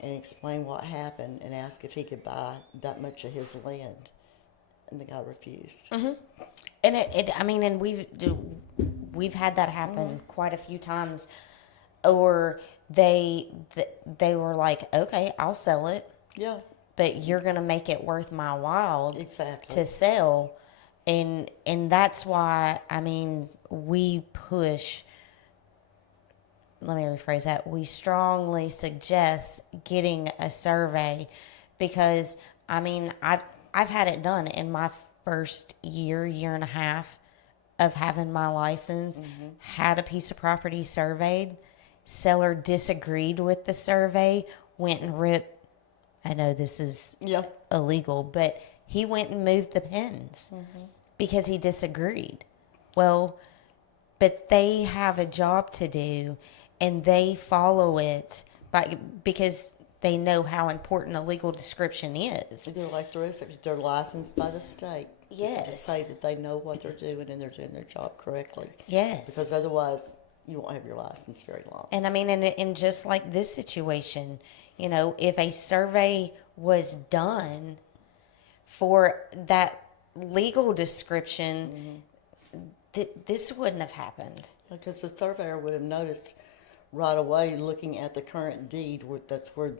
and explained what happened and asked if he could buy that much of his land. And the guy refused. And and we've had that happen quite a few times, or they were like, okay, I'll sell it, Yeah, but you're gonna make it worth my while exactly. to sell, and that's why we push. Let me rephrase that. We strongly suggest getting a survey because I've had it done in my first year and a half of having my license, had a piece of property surveyed, seller disagreed with the survey, went and ripped, I know this is illegal, but he went and moved the pins because he disagreed. Well, but they have a job to do and they follow it because they know how important a legal description is. They're like the rest of it. They're licensed by the state. Yes. To say that they know what they're doing and they're doing their job correctly. Yes. Because otherwise, you won't have your license very long. And and just like this situation, if a survey was done for that legal description, this wouldn't have happened. Because the surveyor would have noticed right away, looking at the current deed, that's where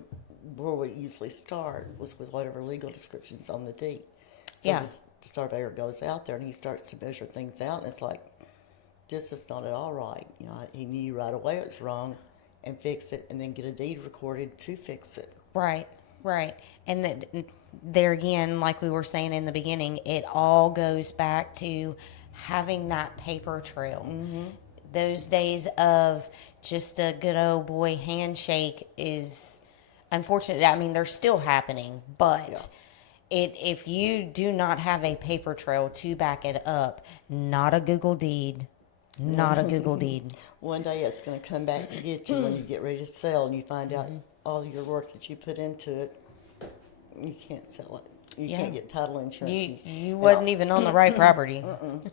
we usually start, was with whatever legal description's on the deed. So the surveyor goes out there and he starts to measure things out, and it's like, this is not at all right. He knew right away it was wrong, and fix it, and then get a deed recorded to fix it. Right. And there again, like we were saying in the beginning, it all goes back to having that paper trail. Those days of just a good old boy handshake is unfortunate. They're still happening, but if you do not have a paper trail to back it up, not a Google deed. Not a Google deed. One day it's going to come back to get you when you get ready to sell, and you find out all your work that you put into it. You can't sell it. You can't get title insurance. You wasn't even on the right property.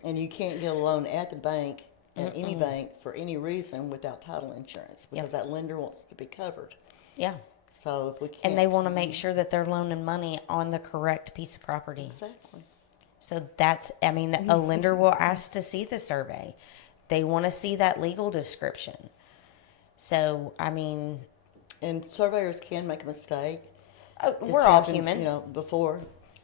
And you can't get a loan at the bank, at any bank, for any reason without title insurance, because that lender wants to be covered. Yeah. So if we can't, And they want to make sure that they're loaning money on the correct piece of property. Exactly. So that's, a lender will ask to see the survey. They want to see that legal description. So, And surveyors can make a mistake. We're all human. Before,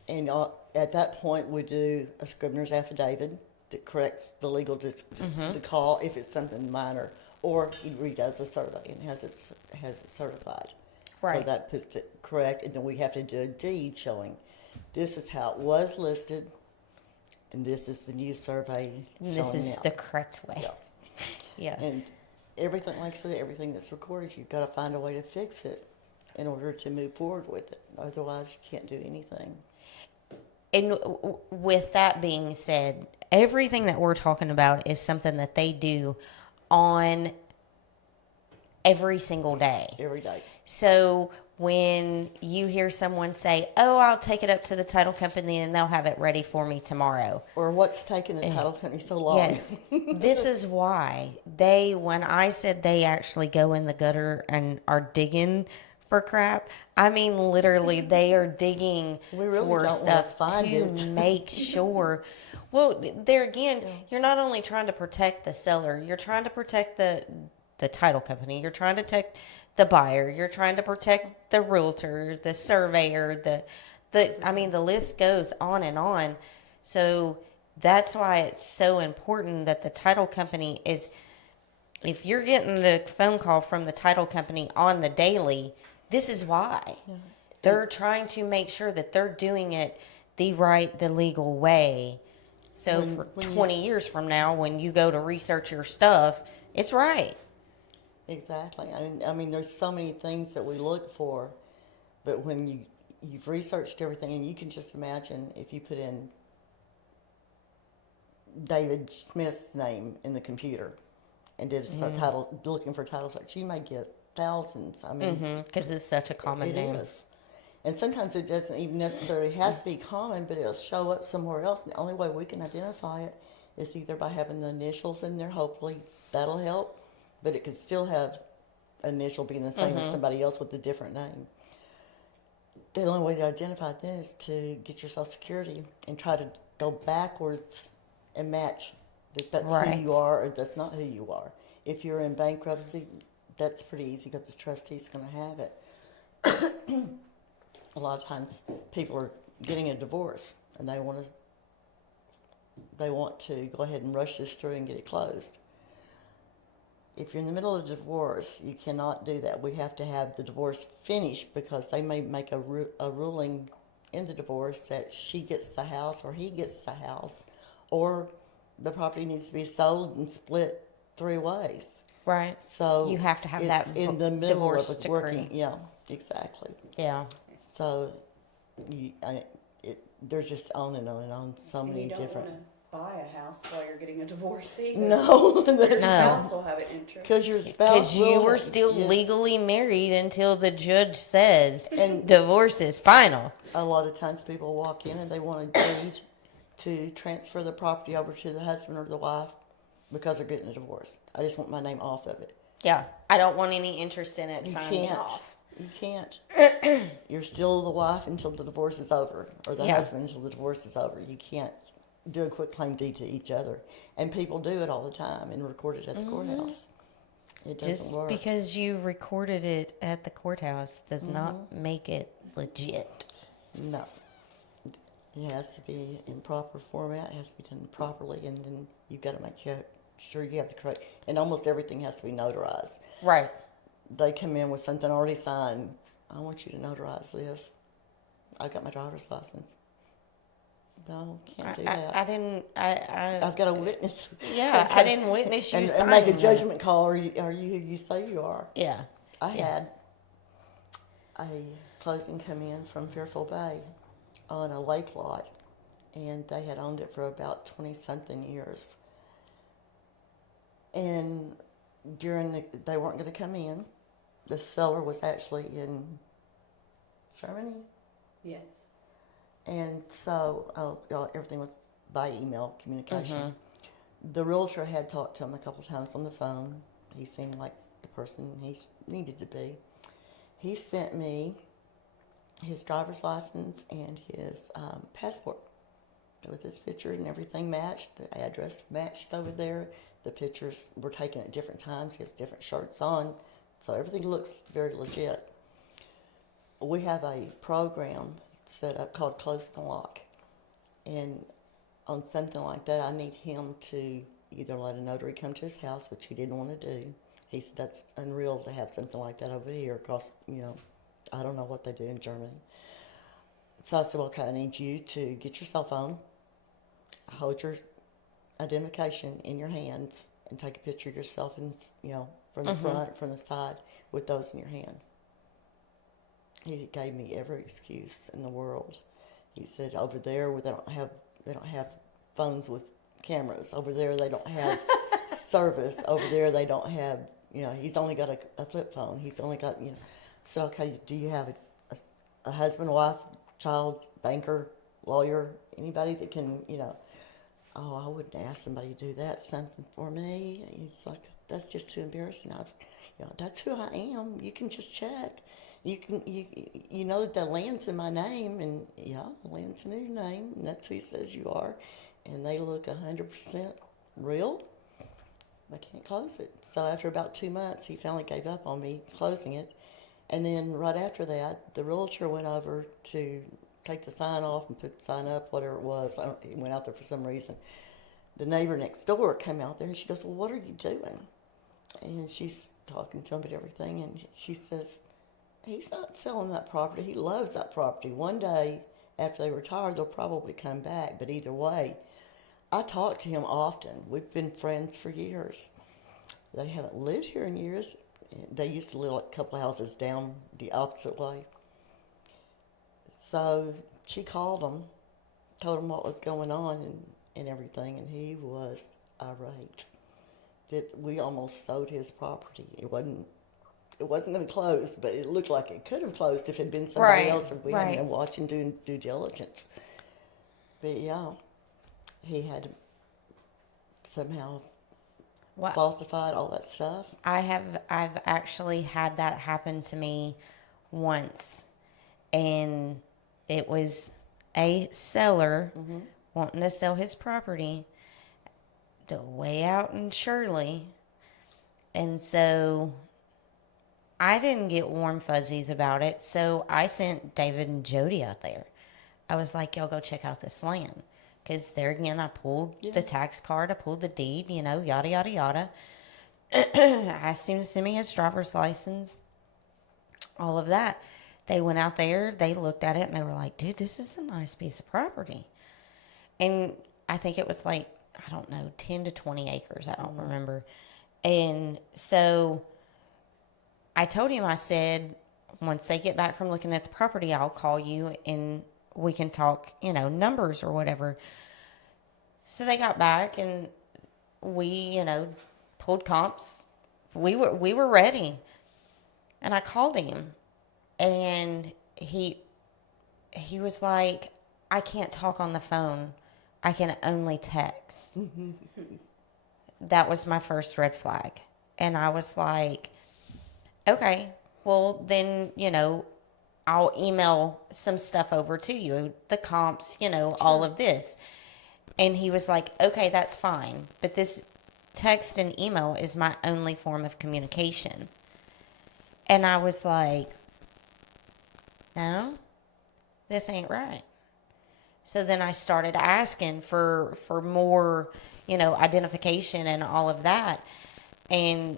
and at that point we do a scrivener's affidavit that corrects the legal the call if it's something minor, or he redoes the survey and has it certified. Right. So that puts it correct, and then we have to do a deed showing this is how it was listed, and this is the new survey. This is now. the correct way. Yeah. And everything, like I said, everything that's recorded, you've got to find a way to fix it in order to move forward with it. Otherwise, you can't do anything. And with that being said, everything that we're talking about is something that they do on every single day. Every day. So when you hear someone say, oh, I'll take it up to the title company and they'll have it ready for me tomorrow. Or what's taking the title company so long? Yes. This is why when I said they actually go in the gutter and are digging for crap, literally they are digging for stuff to make sure. Well, there again, you're not only trying to protect the seller, you're trying to protect the title company, you're trying to protect the buyer, you're trying to protect the realtor, the surveyor, the list goes on and on. So that's why it's so important that the title company is, if you're getting the phone call from the title company on the daily, this is why. They're trying to make sure that they're doing it the legal way. So for 20 years from now, when you go to research your stuff, it's right. Exactly. There's so many things that we look for, but when you've researched everything, and you can just imagine if you put in David Smith's name in the computer and did a title, looking for title search, you may get thousands. Because it's such a common name. It is. And sometimes it doesn't even necessarily have to be common, but it'll show up somewhere else. And the only way we can identify it is either by having the initials in there. Hopefully that'll help. But it could still have initial being the same as somebody else with a different name. The only way to identify it then is to get your Social Security and try to go backwards and match that that's Right. who you are or that's not who you are. If you're in bankruptcy, that's pretty easy because the trustee's going to have it. A lot of times people are getting a divorce and they want to go ahead and rush this through and get it closed. If you're in the middle of a divorce, you cannot do that. We have to have the divorce finished because they may make a ruling in the divorce that she gets the house or he gets the house, or the property needs to be sold and split 3 ways. Right. So You have to have it's that in the middle divorce of a decree. working. Yeah, exactly. Yeah. So there's just on and on and on so And many you don't different. want to buy a house while you're getting a divorce either. No, Your that's spouse will have an interest. because your spouse. Because you will- were still yes. legally married until the judge says And- divorce is final. A lot of times people walk in and they want a deed to transfer the property over to the husband or the wife because they're getting a divorce. I just want my name off of it. Yeah. I don't want any interest in it. You Sign me can't. off. You can't. You're still the wife until the divorce is over, or the Yeah. husband until the divorce is over. You can't do a quick claim deed to each other. And people do it all the time and record it at the courthouse. It doesn't Just work. because you recorded it at the courthouse does not make it legit. No. It has to be in proper format. It has to be done properly, and then you've got to make sure you have the correct. And almost everything has to be notarized. Right. They come in with something already signed. I want you to notarize this. I got my driver's license. No, can't do that. I didn't. I've got a witness. Yeah, I didn't witness you and signing make a that. judgment call. Are you who you say you are? Yeah. I Yeah. had a closing come in from Fairfield Bay on a lake lot, and they had owned it for about 20-something years. And they weren't going to come in. The seller was actually in Germany. Yes. And so everything was by email communication. The realtor had talked to him a couple times on the phone. He seemed like the person he needed to be. He sent me his driver's license and his passport with his picture and everything matched. The address matched over there. The pictures were taken at different times. He has different shirts on. So everything looks very legit. We have a program set up called Close and Lock. And on something like that, I need him to either let a notary come to his house, which he didn't want to do. He said that's unreal to have something like that over here because, I don't know what they do in Germany. So I said, well, okay, I need you to get your cell phone, hold your identification in your hands, and take a picture of yourself, from the front, from the side, with those in your hand. He gave me every excuse in the world. He said, over there where they don't have phones with cameras. Over there they don't have service. Over there they don't have, he's only got a flip phone. He's only got, So, okay, do you have a husband, wife, child, banker, lawyer, anybody that can, oh, I wouldn't ask somebody to do that, something for me. He's like, that's just too embarrassing. That's who I am. You can just check. You know that the land's in my name, and the land's in your name, and that's who says you are, and they look 100% real. I can't close it. So after about 2 months, he finally gave up on me closing it, and then right after that, the realtor went over to take the sign off and put the sign up, whatever it was. He went out there for some reason. The neighbor next door came out there, and she goes, well, what are you doing? And she's talking to him about everything, and she says, he's not selling that property. He loves that property. One day, after they retire, they'll probably come back. But either way, I talk to him often. We've been friends for years. They haven't lived here in years. They used to live like a couple of houses down the opposite way. So she called him, told him what was going on and everything, and he was irate that we almost sold his property. It it wasn't going to close, but it looked like it could have closed if it had been somebody Right, else or we hadn't right. been watching doing due diligence. But yeah, he had somehow Well, falsified all that stuff. I've actually had that happen to me once, and it was a seller wanting to sell his property way out in Shirley, and so I didn't get warm fuzzies about it, so I sent David and Jody out there. I was like, y'all go check out this land. Because there again, I pulled the tax card, I pulled the deed, yada, yada, yada. I asked him to send me his driver's license, all of that. They went out there, they looked at it, and they were like, dude, this is a nice piece of property. And I think it was like, I don't know, 10 to 20 acres. I don't remember. And so I told him, I said, once they get back from looking at the property, I'll call you and we can talk, numbers or whatever. So they got back and we, pulled comps. We were ready. And I called him and he was like, I can't talk on the phone. I can only text. That was my first red flag. And I was like, okay, well then, I'll email some stuff over to you, the comps, all of this. And he was like, okay, that's fine. But this text and email is my only form of communication. And I was like, no, this ain't right. So then I started asking for more, identification and all of that. And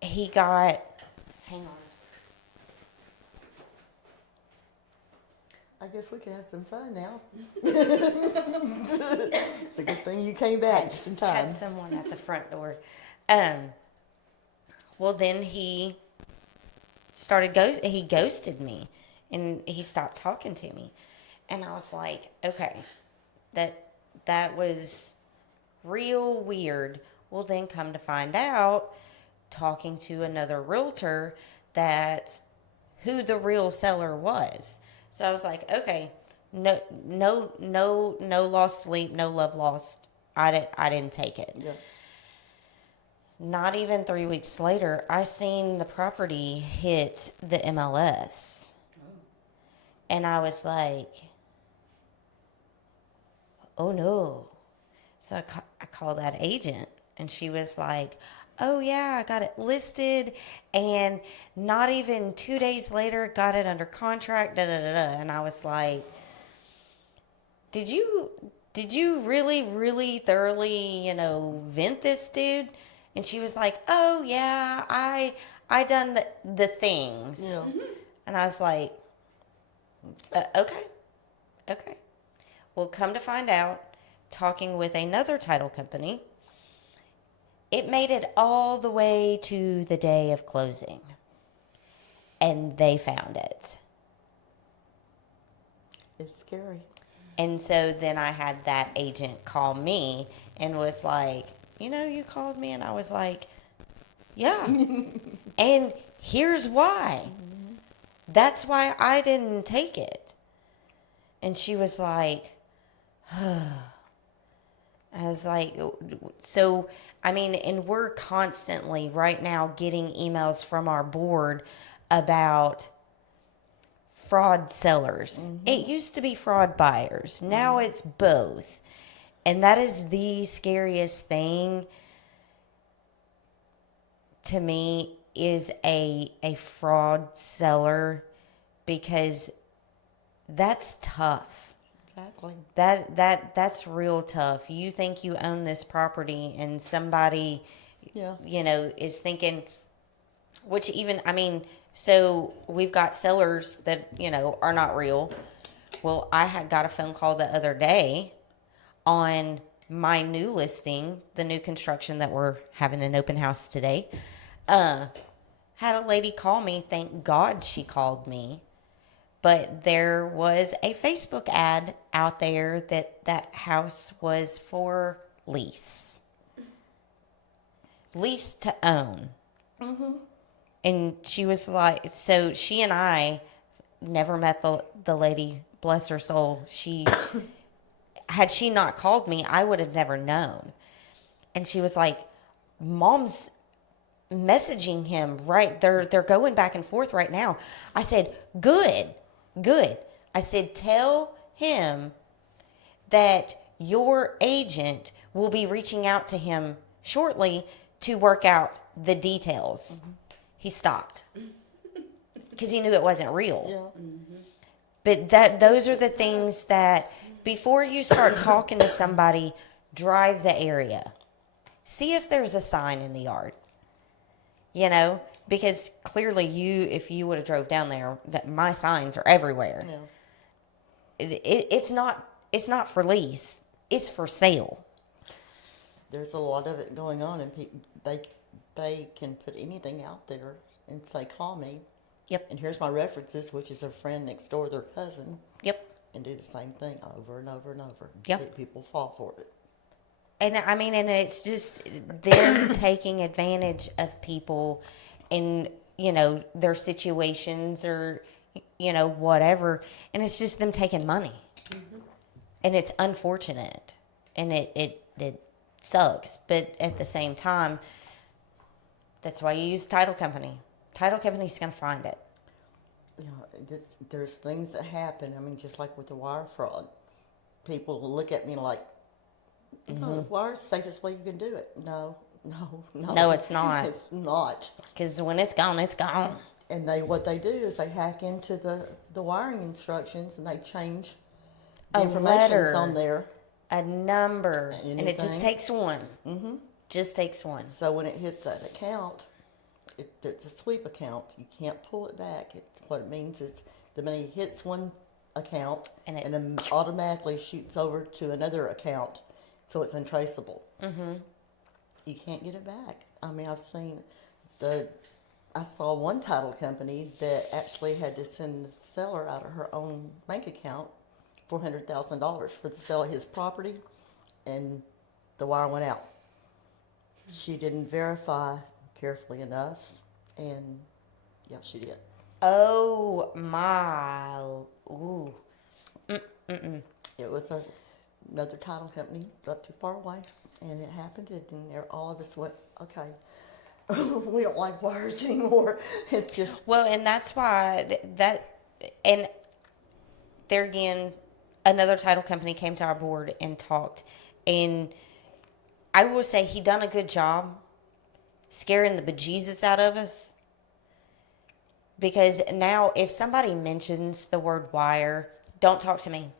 he got, hang on. I guess we can have some fun now. It's a good thing you came back just in time. Had someone at the front door. Well, then he he ghosted me, and he stopped talking to me, and I was like, okay, that was real weird. Well, then come to find out, talking to another realtor, that who the real seller was. So I was like, okay, no lost sleep, no love lost. I didn't take it. Yeah. Not even 3 weeks later, I seen the property hit the MLS. And I was like, oh no. So I called that agent, and she was like, oh yeah, I got it listed, and not even 2 days later, got it under contract, da da da da. And I was like, did you really, really thoroughly, vent this dude? And she was like, oh yeah, I done the things. Yeah. And I was like, okay. Well, come to find out, talking with another title company, it made it all the way to the day of closing. And they found it. It's scary. And so then I had that agent call me and was like, you called me? And I was like, yeah. And here's why. That's why I didn't take it. And she was like, I was like, so, and we're constantly right now getting emails from our board about fraud sellers. It used to be fraud buyers. Now it's both. And that is the scariest thing to me, is a fraud seller, because that's tough. Exactly. That's real tough. You think you own this property, and somebody, Yeah. is thinking, which even, so we've got sellers that, are not real. Well, I had got a phone call the other day on my new listing, the new construction that we're having an open house today. Had a lady call me. Thank God she called me. But there was a Facebook ad out there that house was for lease. Lease to own. And she was like, so she and I never met the lady, bless her soul. Had she not called me, I would have never known. And she was like, Mom's messaging him, right? They're going back and forth right now. I said, good. I said, tell him that your agent will be reaching out to him shortly to work out the details. Mm-hmm. He stopped because he knew it wasn't real. Yeah. Mm-hmm. But those are the things that before you start talking to somebody, drive the area. See if there's a sign in the yard. You know, because clearly if you would have drove down there, my signs are everywhere. Yeah. It's not for lease. It's for sale. There's a lot of it going on, and they can put anything out there and say, call me. Yep. And here's my references, which is a friend next door, their cousin. Yep. And do the same thing over and over and over. Yep. People fall for it. And I mean, and it's just them taking advantage of people in, you know, their situations or, you know, whatever. And it's just them taking money. Mm-hmm. And it's unfortunate. And it sucks. But at the same time, that's why you use a title company. Title company's going to find it. You know, there's things that happen. I mean, just like with the wire fraud. People look at me like, no, wire's the safest way you can do it. No, it's not. It's not. Because when it's gone, it's gone. And what they do is they hack into the wiring instructions and they change the information on there. A number. Anything. And it just takes one. Mm-hmm. Just takes one. So when it hits that account, it's a sweep account. You can't pull it back. What it means is the money hits one account and it automatically shoots over to another account. So it's untraceable. Mm-hmm. You can't get it back. I mean, I saw one title company that actually had to send the seller out of her own bank account $400,000 for the sale of his property, and the wire went out. She didn't verify carefully enough, and yeah, she did. Oh my! Ooh. Mm-mm. It was another title company not too far away, and it happened, and all of us went, okay, we don't like wires anymore. It's just... Well, and that's why and there again, another title company came to our board and talked, and I will say he done a good job scaring the bejesus out of us, because now if somebody mentions the word wire, don't talk to me.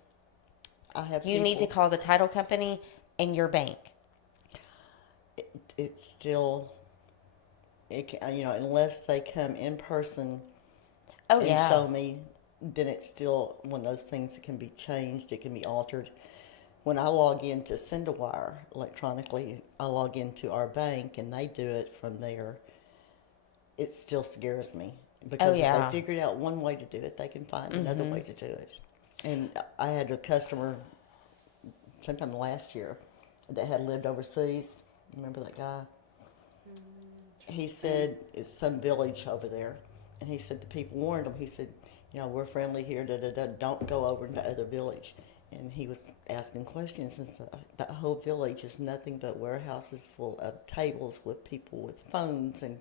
You need to call the title company and your bank. It's still, unless they come in person and show me, then it's still one of those things that can be changed, it can be altered. When I log in to send a wire electronically, I log into our bank and they do it from there. It still scares me because if they figured out one way to do it, they can find another way to do it. And I had a customer sometime last year that had lived overseas. Remember that guy? He said it's some village over there. And he said the people warned him. He said, we're friendly here, don't go over into other village. And he was asking questions, and so that whole village is nothing but warehouses full of tables with people with phones and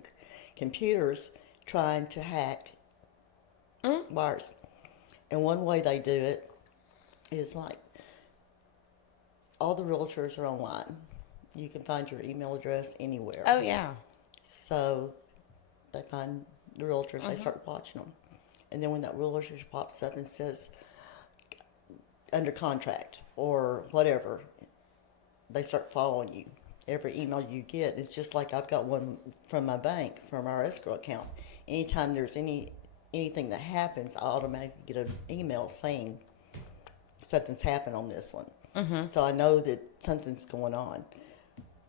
computers trying to hack wires. And one way they do it is like all the realtors are online. You can find your email address anywhere. Oh, yeah. So they find the realtors, they start watching them. And then when that realtor pops up and says, under contract or whatever, they start following you. Every email you get, it's just like I've got one from my bank, from our escrow account. Anytime there's anything that happens, I automatically get an email saying something's happened on this one. Mm-hmm. So I know that something's going on.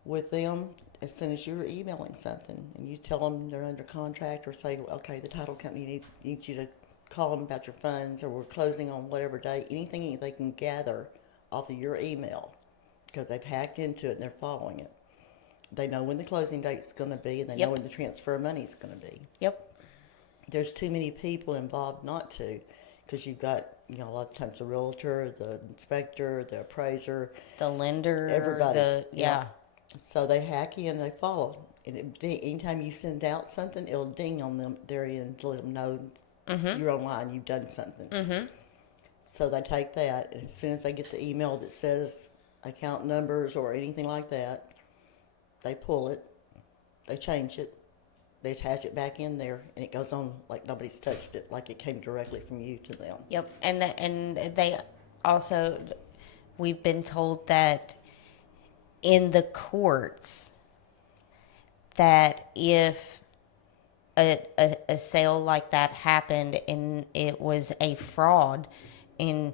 With them, as soon as you're emailing something and you tell them they're under contract or say, okay, the title company needs you to call them about your funds or we're closing on whatever day, anything they can gather off of your email because they've hacked into it and they're following it. They know when the closing date's going to be and they know when the transfer of money's going to be. Yep. there's too many people involved not to, because you've got, a lot of times the realtor, the inspector, the appraiser, The lender, everybody. yeah. So they hack in, they follow. And anytime you send out something, it'll ding on them their end to let them know you're online, you've done something. So they take that, and as soon as they get the email that says account numbers or anything like that, they pull it, they change it, they attach it back in there, and it goes on like nobody's touched it, like it came directly from you to them. Yep, and they also, we've been told that in the courts, that if a sale like that happened and it was a fraud in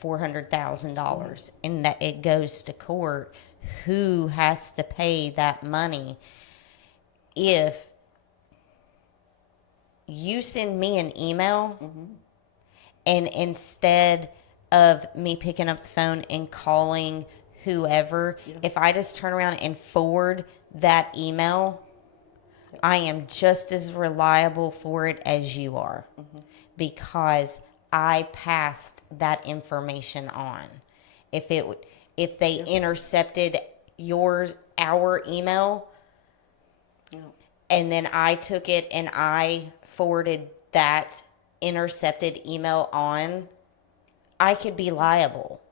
$400,000 and that it goes to court, who has to pay that money? If you send me an email and instead of me picking up the phone and calling whoever, if I just turn around and forward that email, I am just as reliable for it as you are, because I passed that information on. If they intercepted our email, and then I took it and I forwarded that intercepted email on, I could be liable.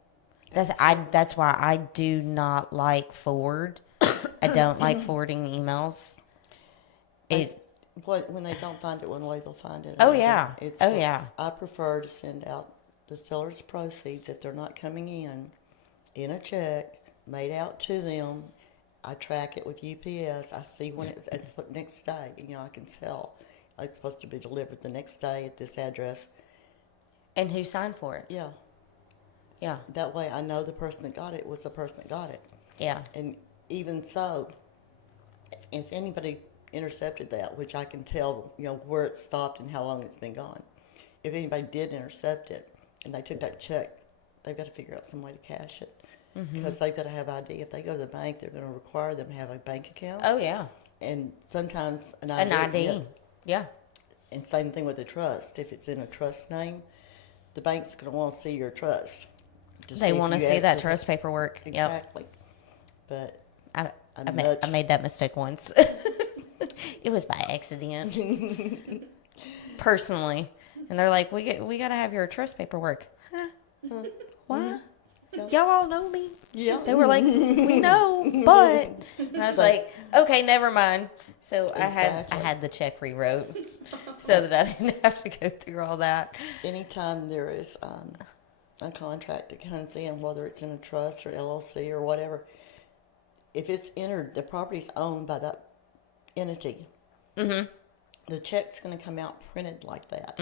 That's why I do not like forward. I don't like forwarding emails. When they don't find it one way, they'll find it Oh, another. yeah. Yeah. I prefer to send out the seller's proceeds if they're not coming in a check made out to them. I track it with UPS. I see when it's next day. I can tell it's supposed to be delivered the next day at this address. And who signed for it? Yeah. Yeah. That way I know the person that got it was the person that got it. Yeah. And even so, if anybody intercepted that, which I can tell, where it stopped and how long it's been gone. If anybody did intercept it and they took that check, they've got to figure out some way to cash it. Because they've got to have ID. If they go to the bank, they're going to require them to have a bank account. Oh, yeah. And sometimes an ID. An ID. Yeah. And same thing with a trust. If it's in a trust name, the bank's going to want to see your trust. They want to see that trust paperwork. Exactly. But I made that mistake once. It was by accident. Personally. And they're like, we got to have your trust paperwork. Huh? What? Y'all all know me? Yeah. They were like, we know, but. And I was like, okay, never mind. So Exactly. I had the check rewrote so that I didn't have to go through all that. Anytime there is a contract that comes in, whether it's in a trust or LLC or whatever, if it's entered, the property's owned by that entity, the check's going to come out printed like that.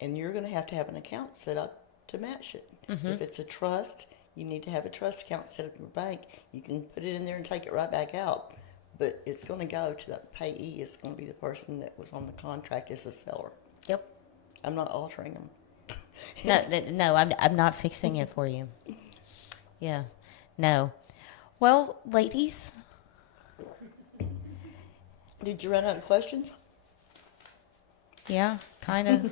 And you're going to have an account set up to match it. If it's a trust, you need to have a trust account set up in your bank. You can put it in there and take it right back out. But it's going to go to the payee. It's going to be the person that was on the contract as a seller. Yep. I'm not altering them. No, I'm not fixing it for you. Yeah. No. Well, ladies. Did you run out of questions? Yeah, kind of.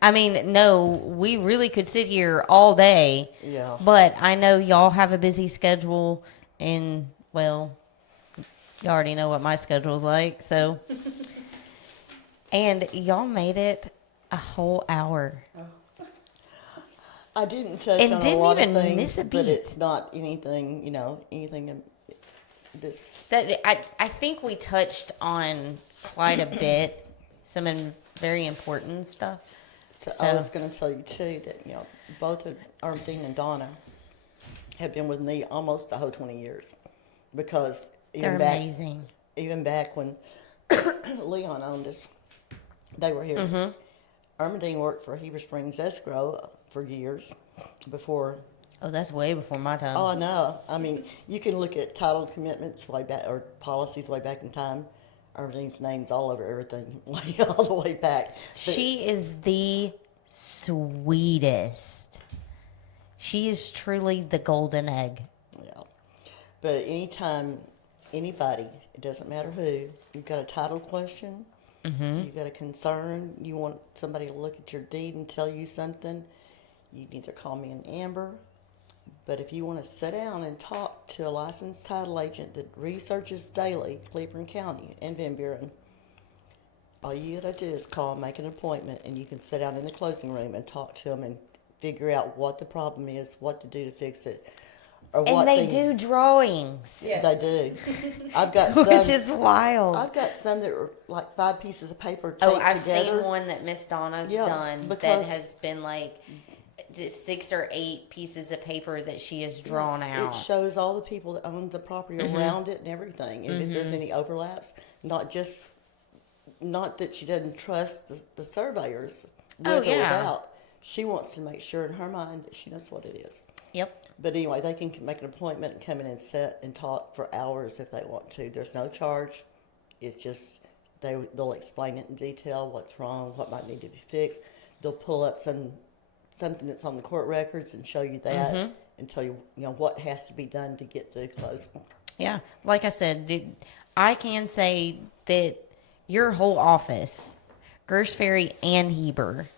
I mean, no, we really could sit here all day. Yeah. But I know y'all have a busy schedule, and, well, you already know what my schedule's like, so. And y'all made it a whole hour. I didn't touch And on didn't a lot even of things, miss a but beat. it's not anything, anything in this. That I think we touched on quite a bit, some very important stuff. So I was going to tell you too that both of Armdine and Donna have been with me almost the whole 20 years, because They're amazing. Even back when Leon owned us, they were here. Armdine worked for Heber Springs Escrow for years before. Oh, that's way before my time. Oh, I know. I mean, you can look at title commitments way back, or policies way back in time. Armdine's name's all over everything, all the way back. But She is the sweetest. She is truly the golden egg. yeah. But anytime anybody, it doesn't matter who, you've got a title question, You got a concern, you want somebody to look at your deed and tell you something, you can either call me an Amber. But if you want to sit down and talk to a licensed title agent that researches daily Cleveland County and Van Buren, all you gotta do is call and make an appointment, and you can sit down in the closing room and talk to them and figure out what the problem is, what to do to fix it, or And they do drawings. Yes. They do. I've got some. Which is wild. I've got some that are like 5 pieces of paper taped I've together. seen one that Miss Donna's Yeah, done that because- has been like 6 or 8 pieces of paper that she has drawn It out. shows all the people that own the property around it and everything, and if there's any overlaps, not that she doesn't trust the surveyors with Oh, or yeah. without. She wants to make sure in her mind that she knows what it is. Yep. But anyway, they can make an appointment and come in and sit and talk for hours if they want to. There's no charge. It's just they'll explain it in detail, what's wrong, what might need to be fixed. They'll pull up something that's on the court records and show you that and tell you what has to be done to get to closing. Yeah. Like I said, I can say that your whole office, Greers, Ferry, and Heber,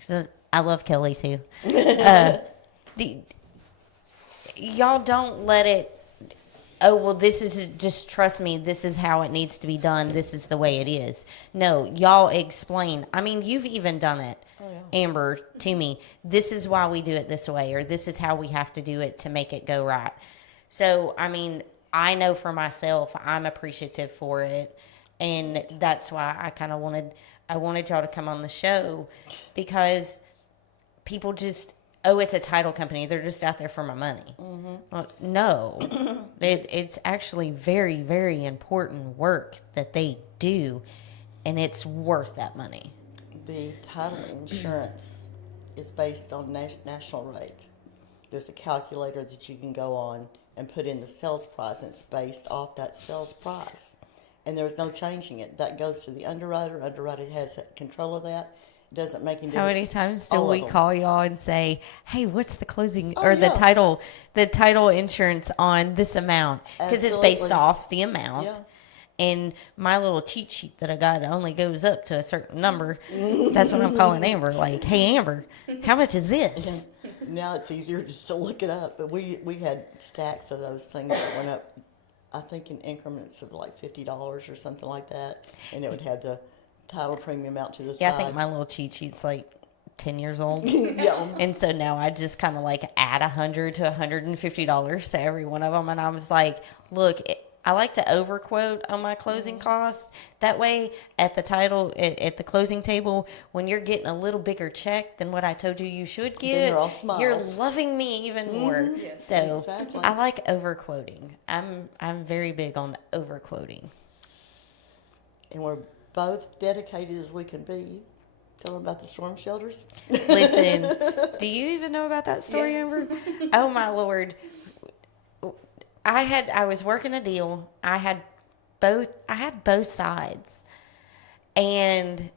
'cause I love Kelly too. Y'all don't let it, oh, well, this is, just trust me, this is how it needs to be done. This is the way it is. No, y'all explain. I mean, you've even done it, Amber, to me. This is why we do it this way, or this is how we have to do it to make it go right. So, I mean, I know for myself, I'm appreciative for it. And that's why I kind of wanted y'all to come on the show, because people just, oh, it's a title company, they're just out there for my money. Well, no, it's actually very, very important work that they do, and it's worth that money. The title insurance is based on national rate. There's a calculator that you can go on and put in the sales price, and it's based off that sales price. And there's no changing it. That goes to the underwriter. Underwriter has control of that. It doesn't make any difference. How many times do All of we them. call y'all and say, "Hey, what's the closing Oh, or yeah. the title insurance on this amount?" Because it's based Absolutely. off the amount. Yeah. And my little cheat sheet that I got only goes up to a certain number. That's what I'm calling Amber. Like, hey, Amber, how much is this? Now it's easier just to look it up. But we had stacks of those things that went up, I think, in increments of like $50 or something like that. And it would have the title premium out to the Yeah, side. I think my little cheat sheet's like 10 years old. Yeah. And so now I just kind of like add $100 to $150 to every one of them. And I was like, look, I like to overquote on my closing costs. That way, at the at the closing table, when you're getting a little bigger check than what I told you should get, you're all smiles. you're loving me even more. Yes. So Exactly. I like overquoting. I'm very big on overquoting. And we're both dedicated as we can be. Tell them about the storm shelters. Listen, do you even know about that story, Yes. Amber? Oh my Lord. I was working a deal. I had both sides. And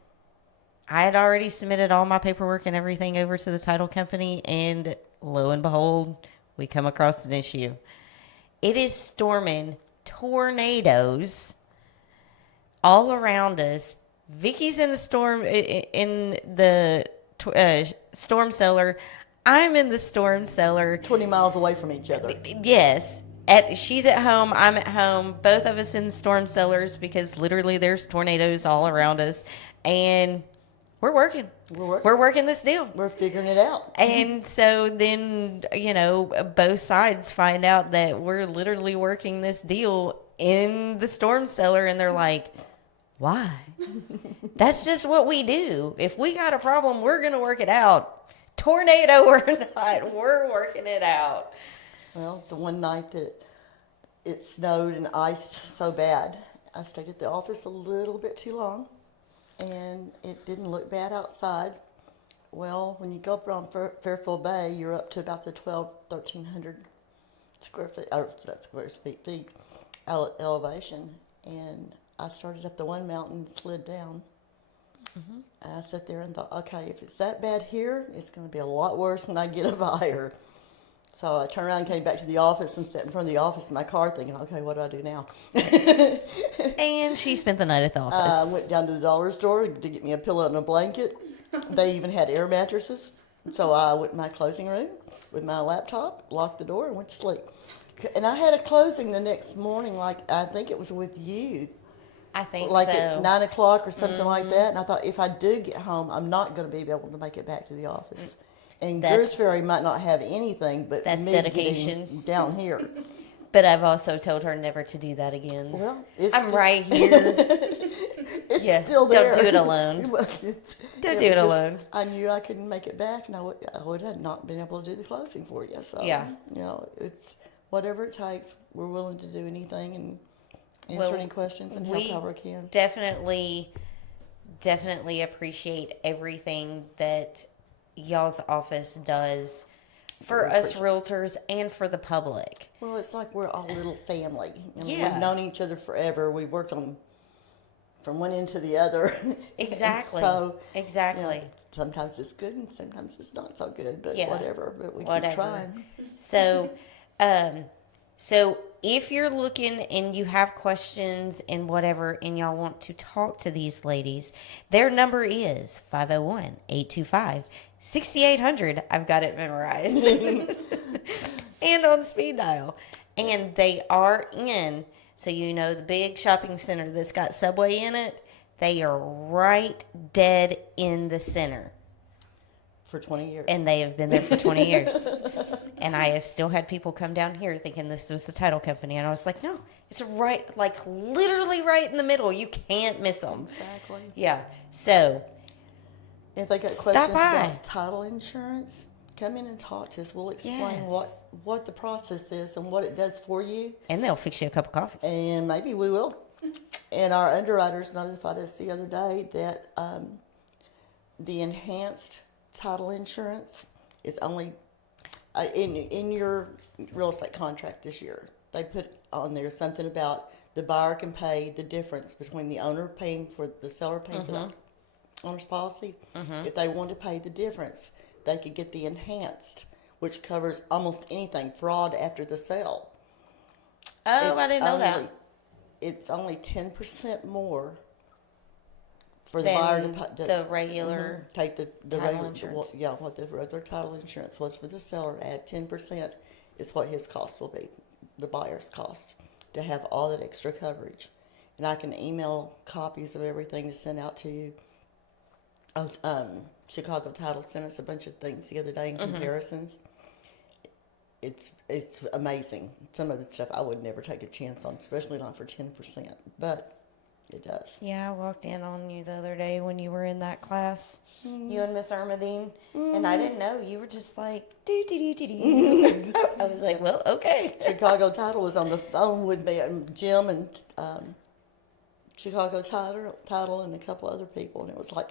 I had already submitted all my paperwork and everything over to the title company, and lo and behold, we come across an issue. It is storming tornadoes all around us. Vickie's in the storm cellar. I'm in the storm cellar. 20 miles away from each other. Yes. She's at home. I'm at home. Both of us in storm cellars, because literally there's tornadoes all around us. And we're working. We're working this deal. We're figuring it out. And so then, both sides find out that we're literally working this deal in the storm cellar, and they're like, why? That's just what we do. If we got a problem, we're going to work it out. Tornado or not, we're working it out. Well, the one night that it snowed and iced so bad, I stayed at the office a little bit too long, and it didn't look bad outside. Well, when you go up around Fairfield Bay, you're up to about the 1,300 square feet, or not square feet elevation, and I started up the one mountain and slid down. And I sat there and thought, okay, if it's that bad here, it's going to be a lot worse when I get up higher. So I turned around and came back to the office and sat in front of the office in my car thinking, okay, what do I do now? And she spent the night at the I office. went down to the dollar store to get me a pillow and a blanket. They even had air mattresses. So I went in my closing room with my laptop, locked the door, and went to sleep. And I had a closing the next morning, like I think it was with you, I think like so. at 9 o'clock or something like that. And I thought, if I do get home, I'm not going to be able to make it back to the office. And Greers Ferry might not have anything but That's me dedication. getting down here. But I've also told her never to do that again. Well, it's I'm still, right here. it's still there. Don't do it alone. Well, Don't it do it was just- alone. I knew I couldn't make it back, and I would have not been able to do the closing for you. So, Yeah. you know, it's whatever it takes. We're willing to do anything and answer Well, any questions and help however we can. Definitely appreciate everything that y'all's office does for We us realtors and for the public. Well, it's like we're all a little family. And Yeah. We've known each other forever. We worked on from one end to the other. Exactly. So, Exactly. you know, sometimes it's good and sometimes it's not so good, but Yeah. whatever. But we Whatever. keep trying. So, so if you're looking and you have questions and whatever, and y'all want to talk to these ladies, their number is 501-825-6800. I've got it memorized. And on speed dial. And they are in, so you know the big shopping center that's got Subway in it, they are right dead in the center. For 20 years. And they have been there for 20 years. And I have still had people come down here thinking this was the title company. And I was like, no, it's right, like literally right in the middle. You can't miss them. Exactly. Yeah. So, If they got Stop questions by. about title insurance, come in and talk to us. We'll explain Yes. what the process is and what it does for you. and they'll fix you a cup of coffee. And maybe we will. And our underwriters notified us the other day that the enhanced title insurance is only in your real estate contract this year. They put on there something about the buyer can pay the difference between the owner paying for the seller paying for the owner's policy. If they want to pay the difference, they could get the enhanced, which covers almost anything, fraud after the sale. Oh, I didn't know that. It's only 10% more for the Than buyer to the regular take the title regular insurance. what the regular title insurance was for the seller. Add 10% is what his cost will be, the buyer's cost, to have all that extra coverage. And I can email copies of everything to send out to you. Chicago Title sent us a bunch of things the other day in comparisons. It's amazing. Some of the stuff I would never take a chance on, especially not for 10%, but it does. Yeah, I walked in on you the other day when you were in that class, you and Miss Armadine, and I didn't know. You were just like, do. I was like, well, okay. Chicago Title was on the phone with me, and Jim and Chicago Title and a couple other people, and it was like,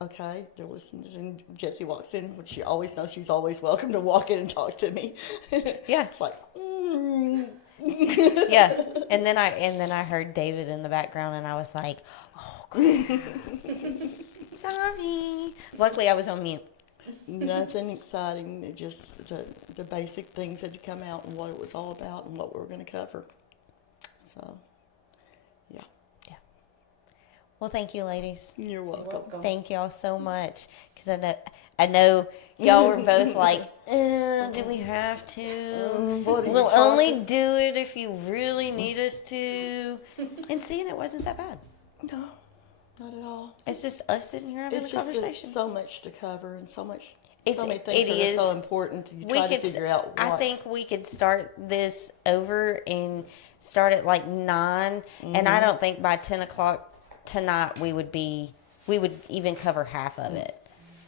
okay, they're listening. And Jessie walks in, which she always knows she's always welcome to walk in and talk to me. Yeah. It's like, Yeah. And then I heard David in the background, and I was like, oh, crap. Sorry. Luckily, I was on mute. nothing exciting. It just the basic things that had come out and what it was all about and what we were going to cover. So, yeah. Well, thank you, ladies. You're welcome. Thank y'all so much. Because I know y'all were both like, do we have to? What are you We'll talking- only do it if you really need us to. And seeing it wasn't that bad. No, not at all. It's just us sitting here having It's a just conversation. so much to cover and so many It things that is. are so important. You try to figure out what. I think we could start this over and start at like 9, and I don't think by 10 o'clock tonight we would even cover half of it.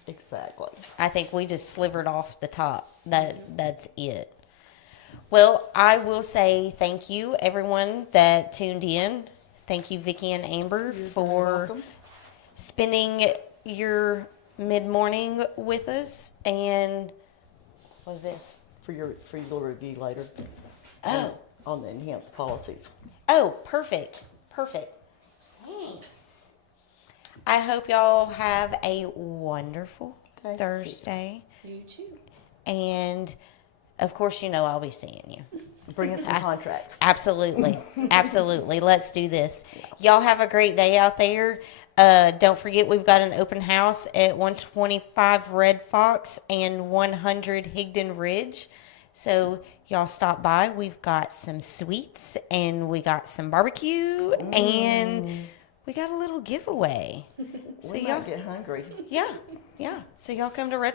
Exactly. I think we just slivered off the top. That's it. Well, I will say thank you, everyone that tuned in. Thank you, Vickie and Amber, You're for welcome. spending your mid-morning with us. And what was this? For your review later. Oh. On the enhanced policies. Oh, perfect. Thanks. I hope y'all have a wonderful Thank you. Thursday. You too. And of course, you know I'll be seeing you. Bring us some contracts. Absolutely. Absolutely. Let's do this. Y'all have a great day out there. Don't forget, we've got an open house at 125 Red Fox and 100 Higdon Ridge. So y'all stop by. We've got some sweets and we got some barbecue and we got a little giveaway. So We y'all might get hungry. Yeah. So y'all come to Red Fox.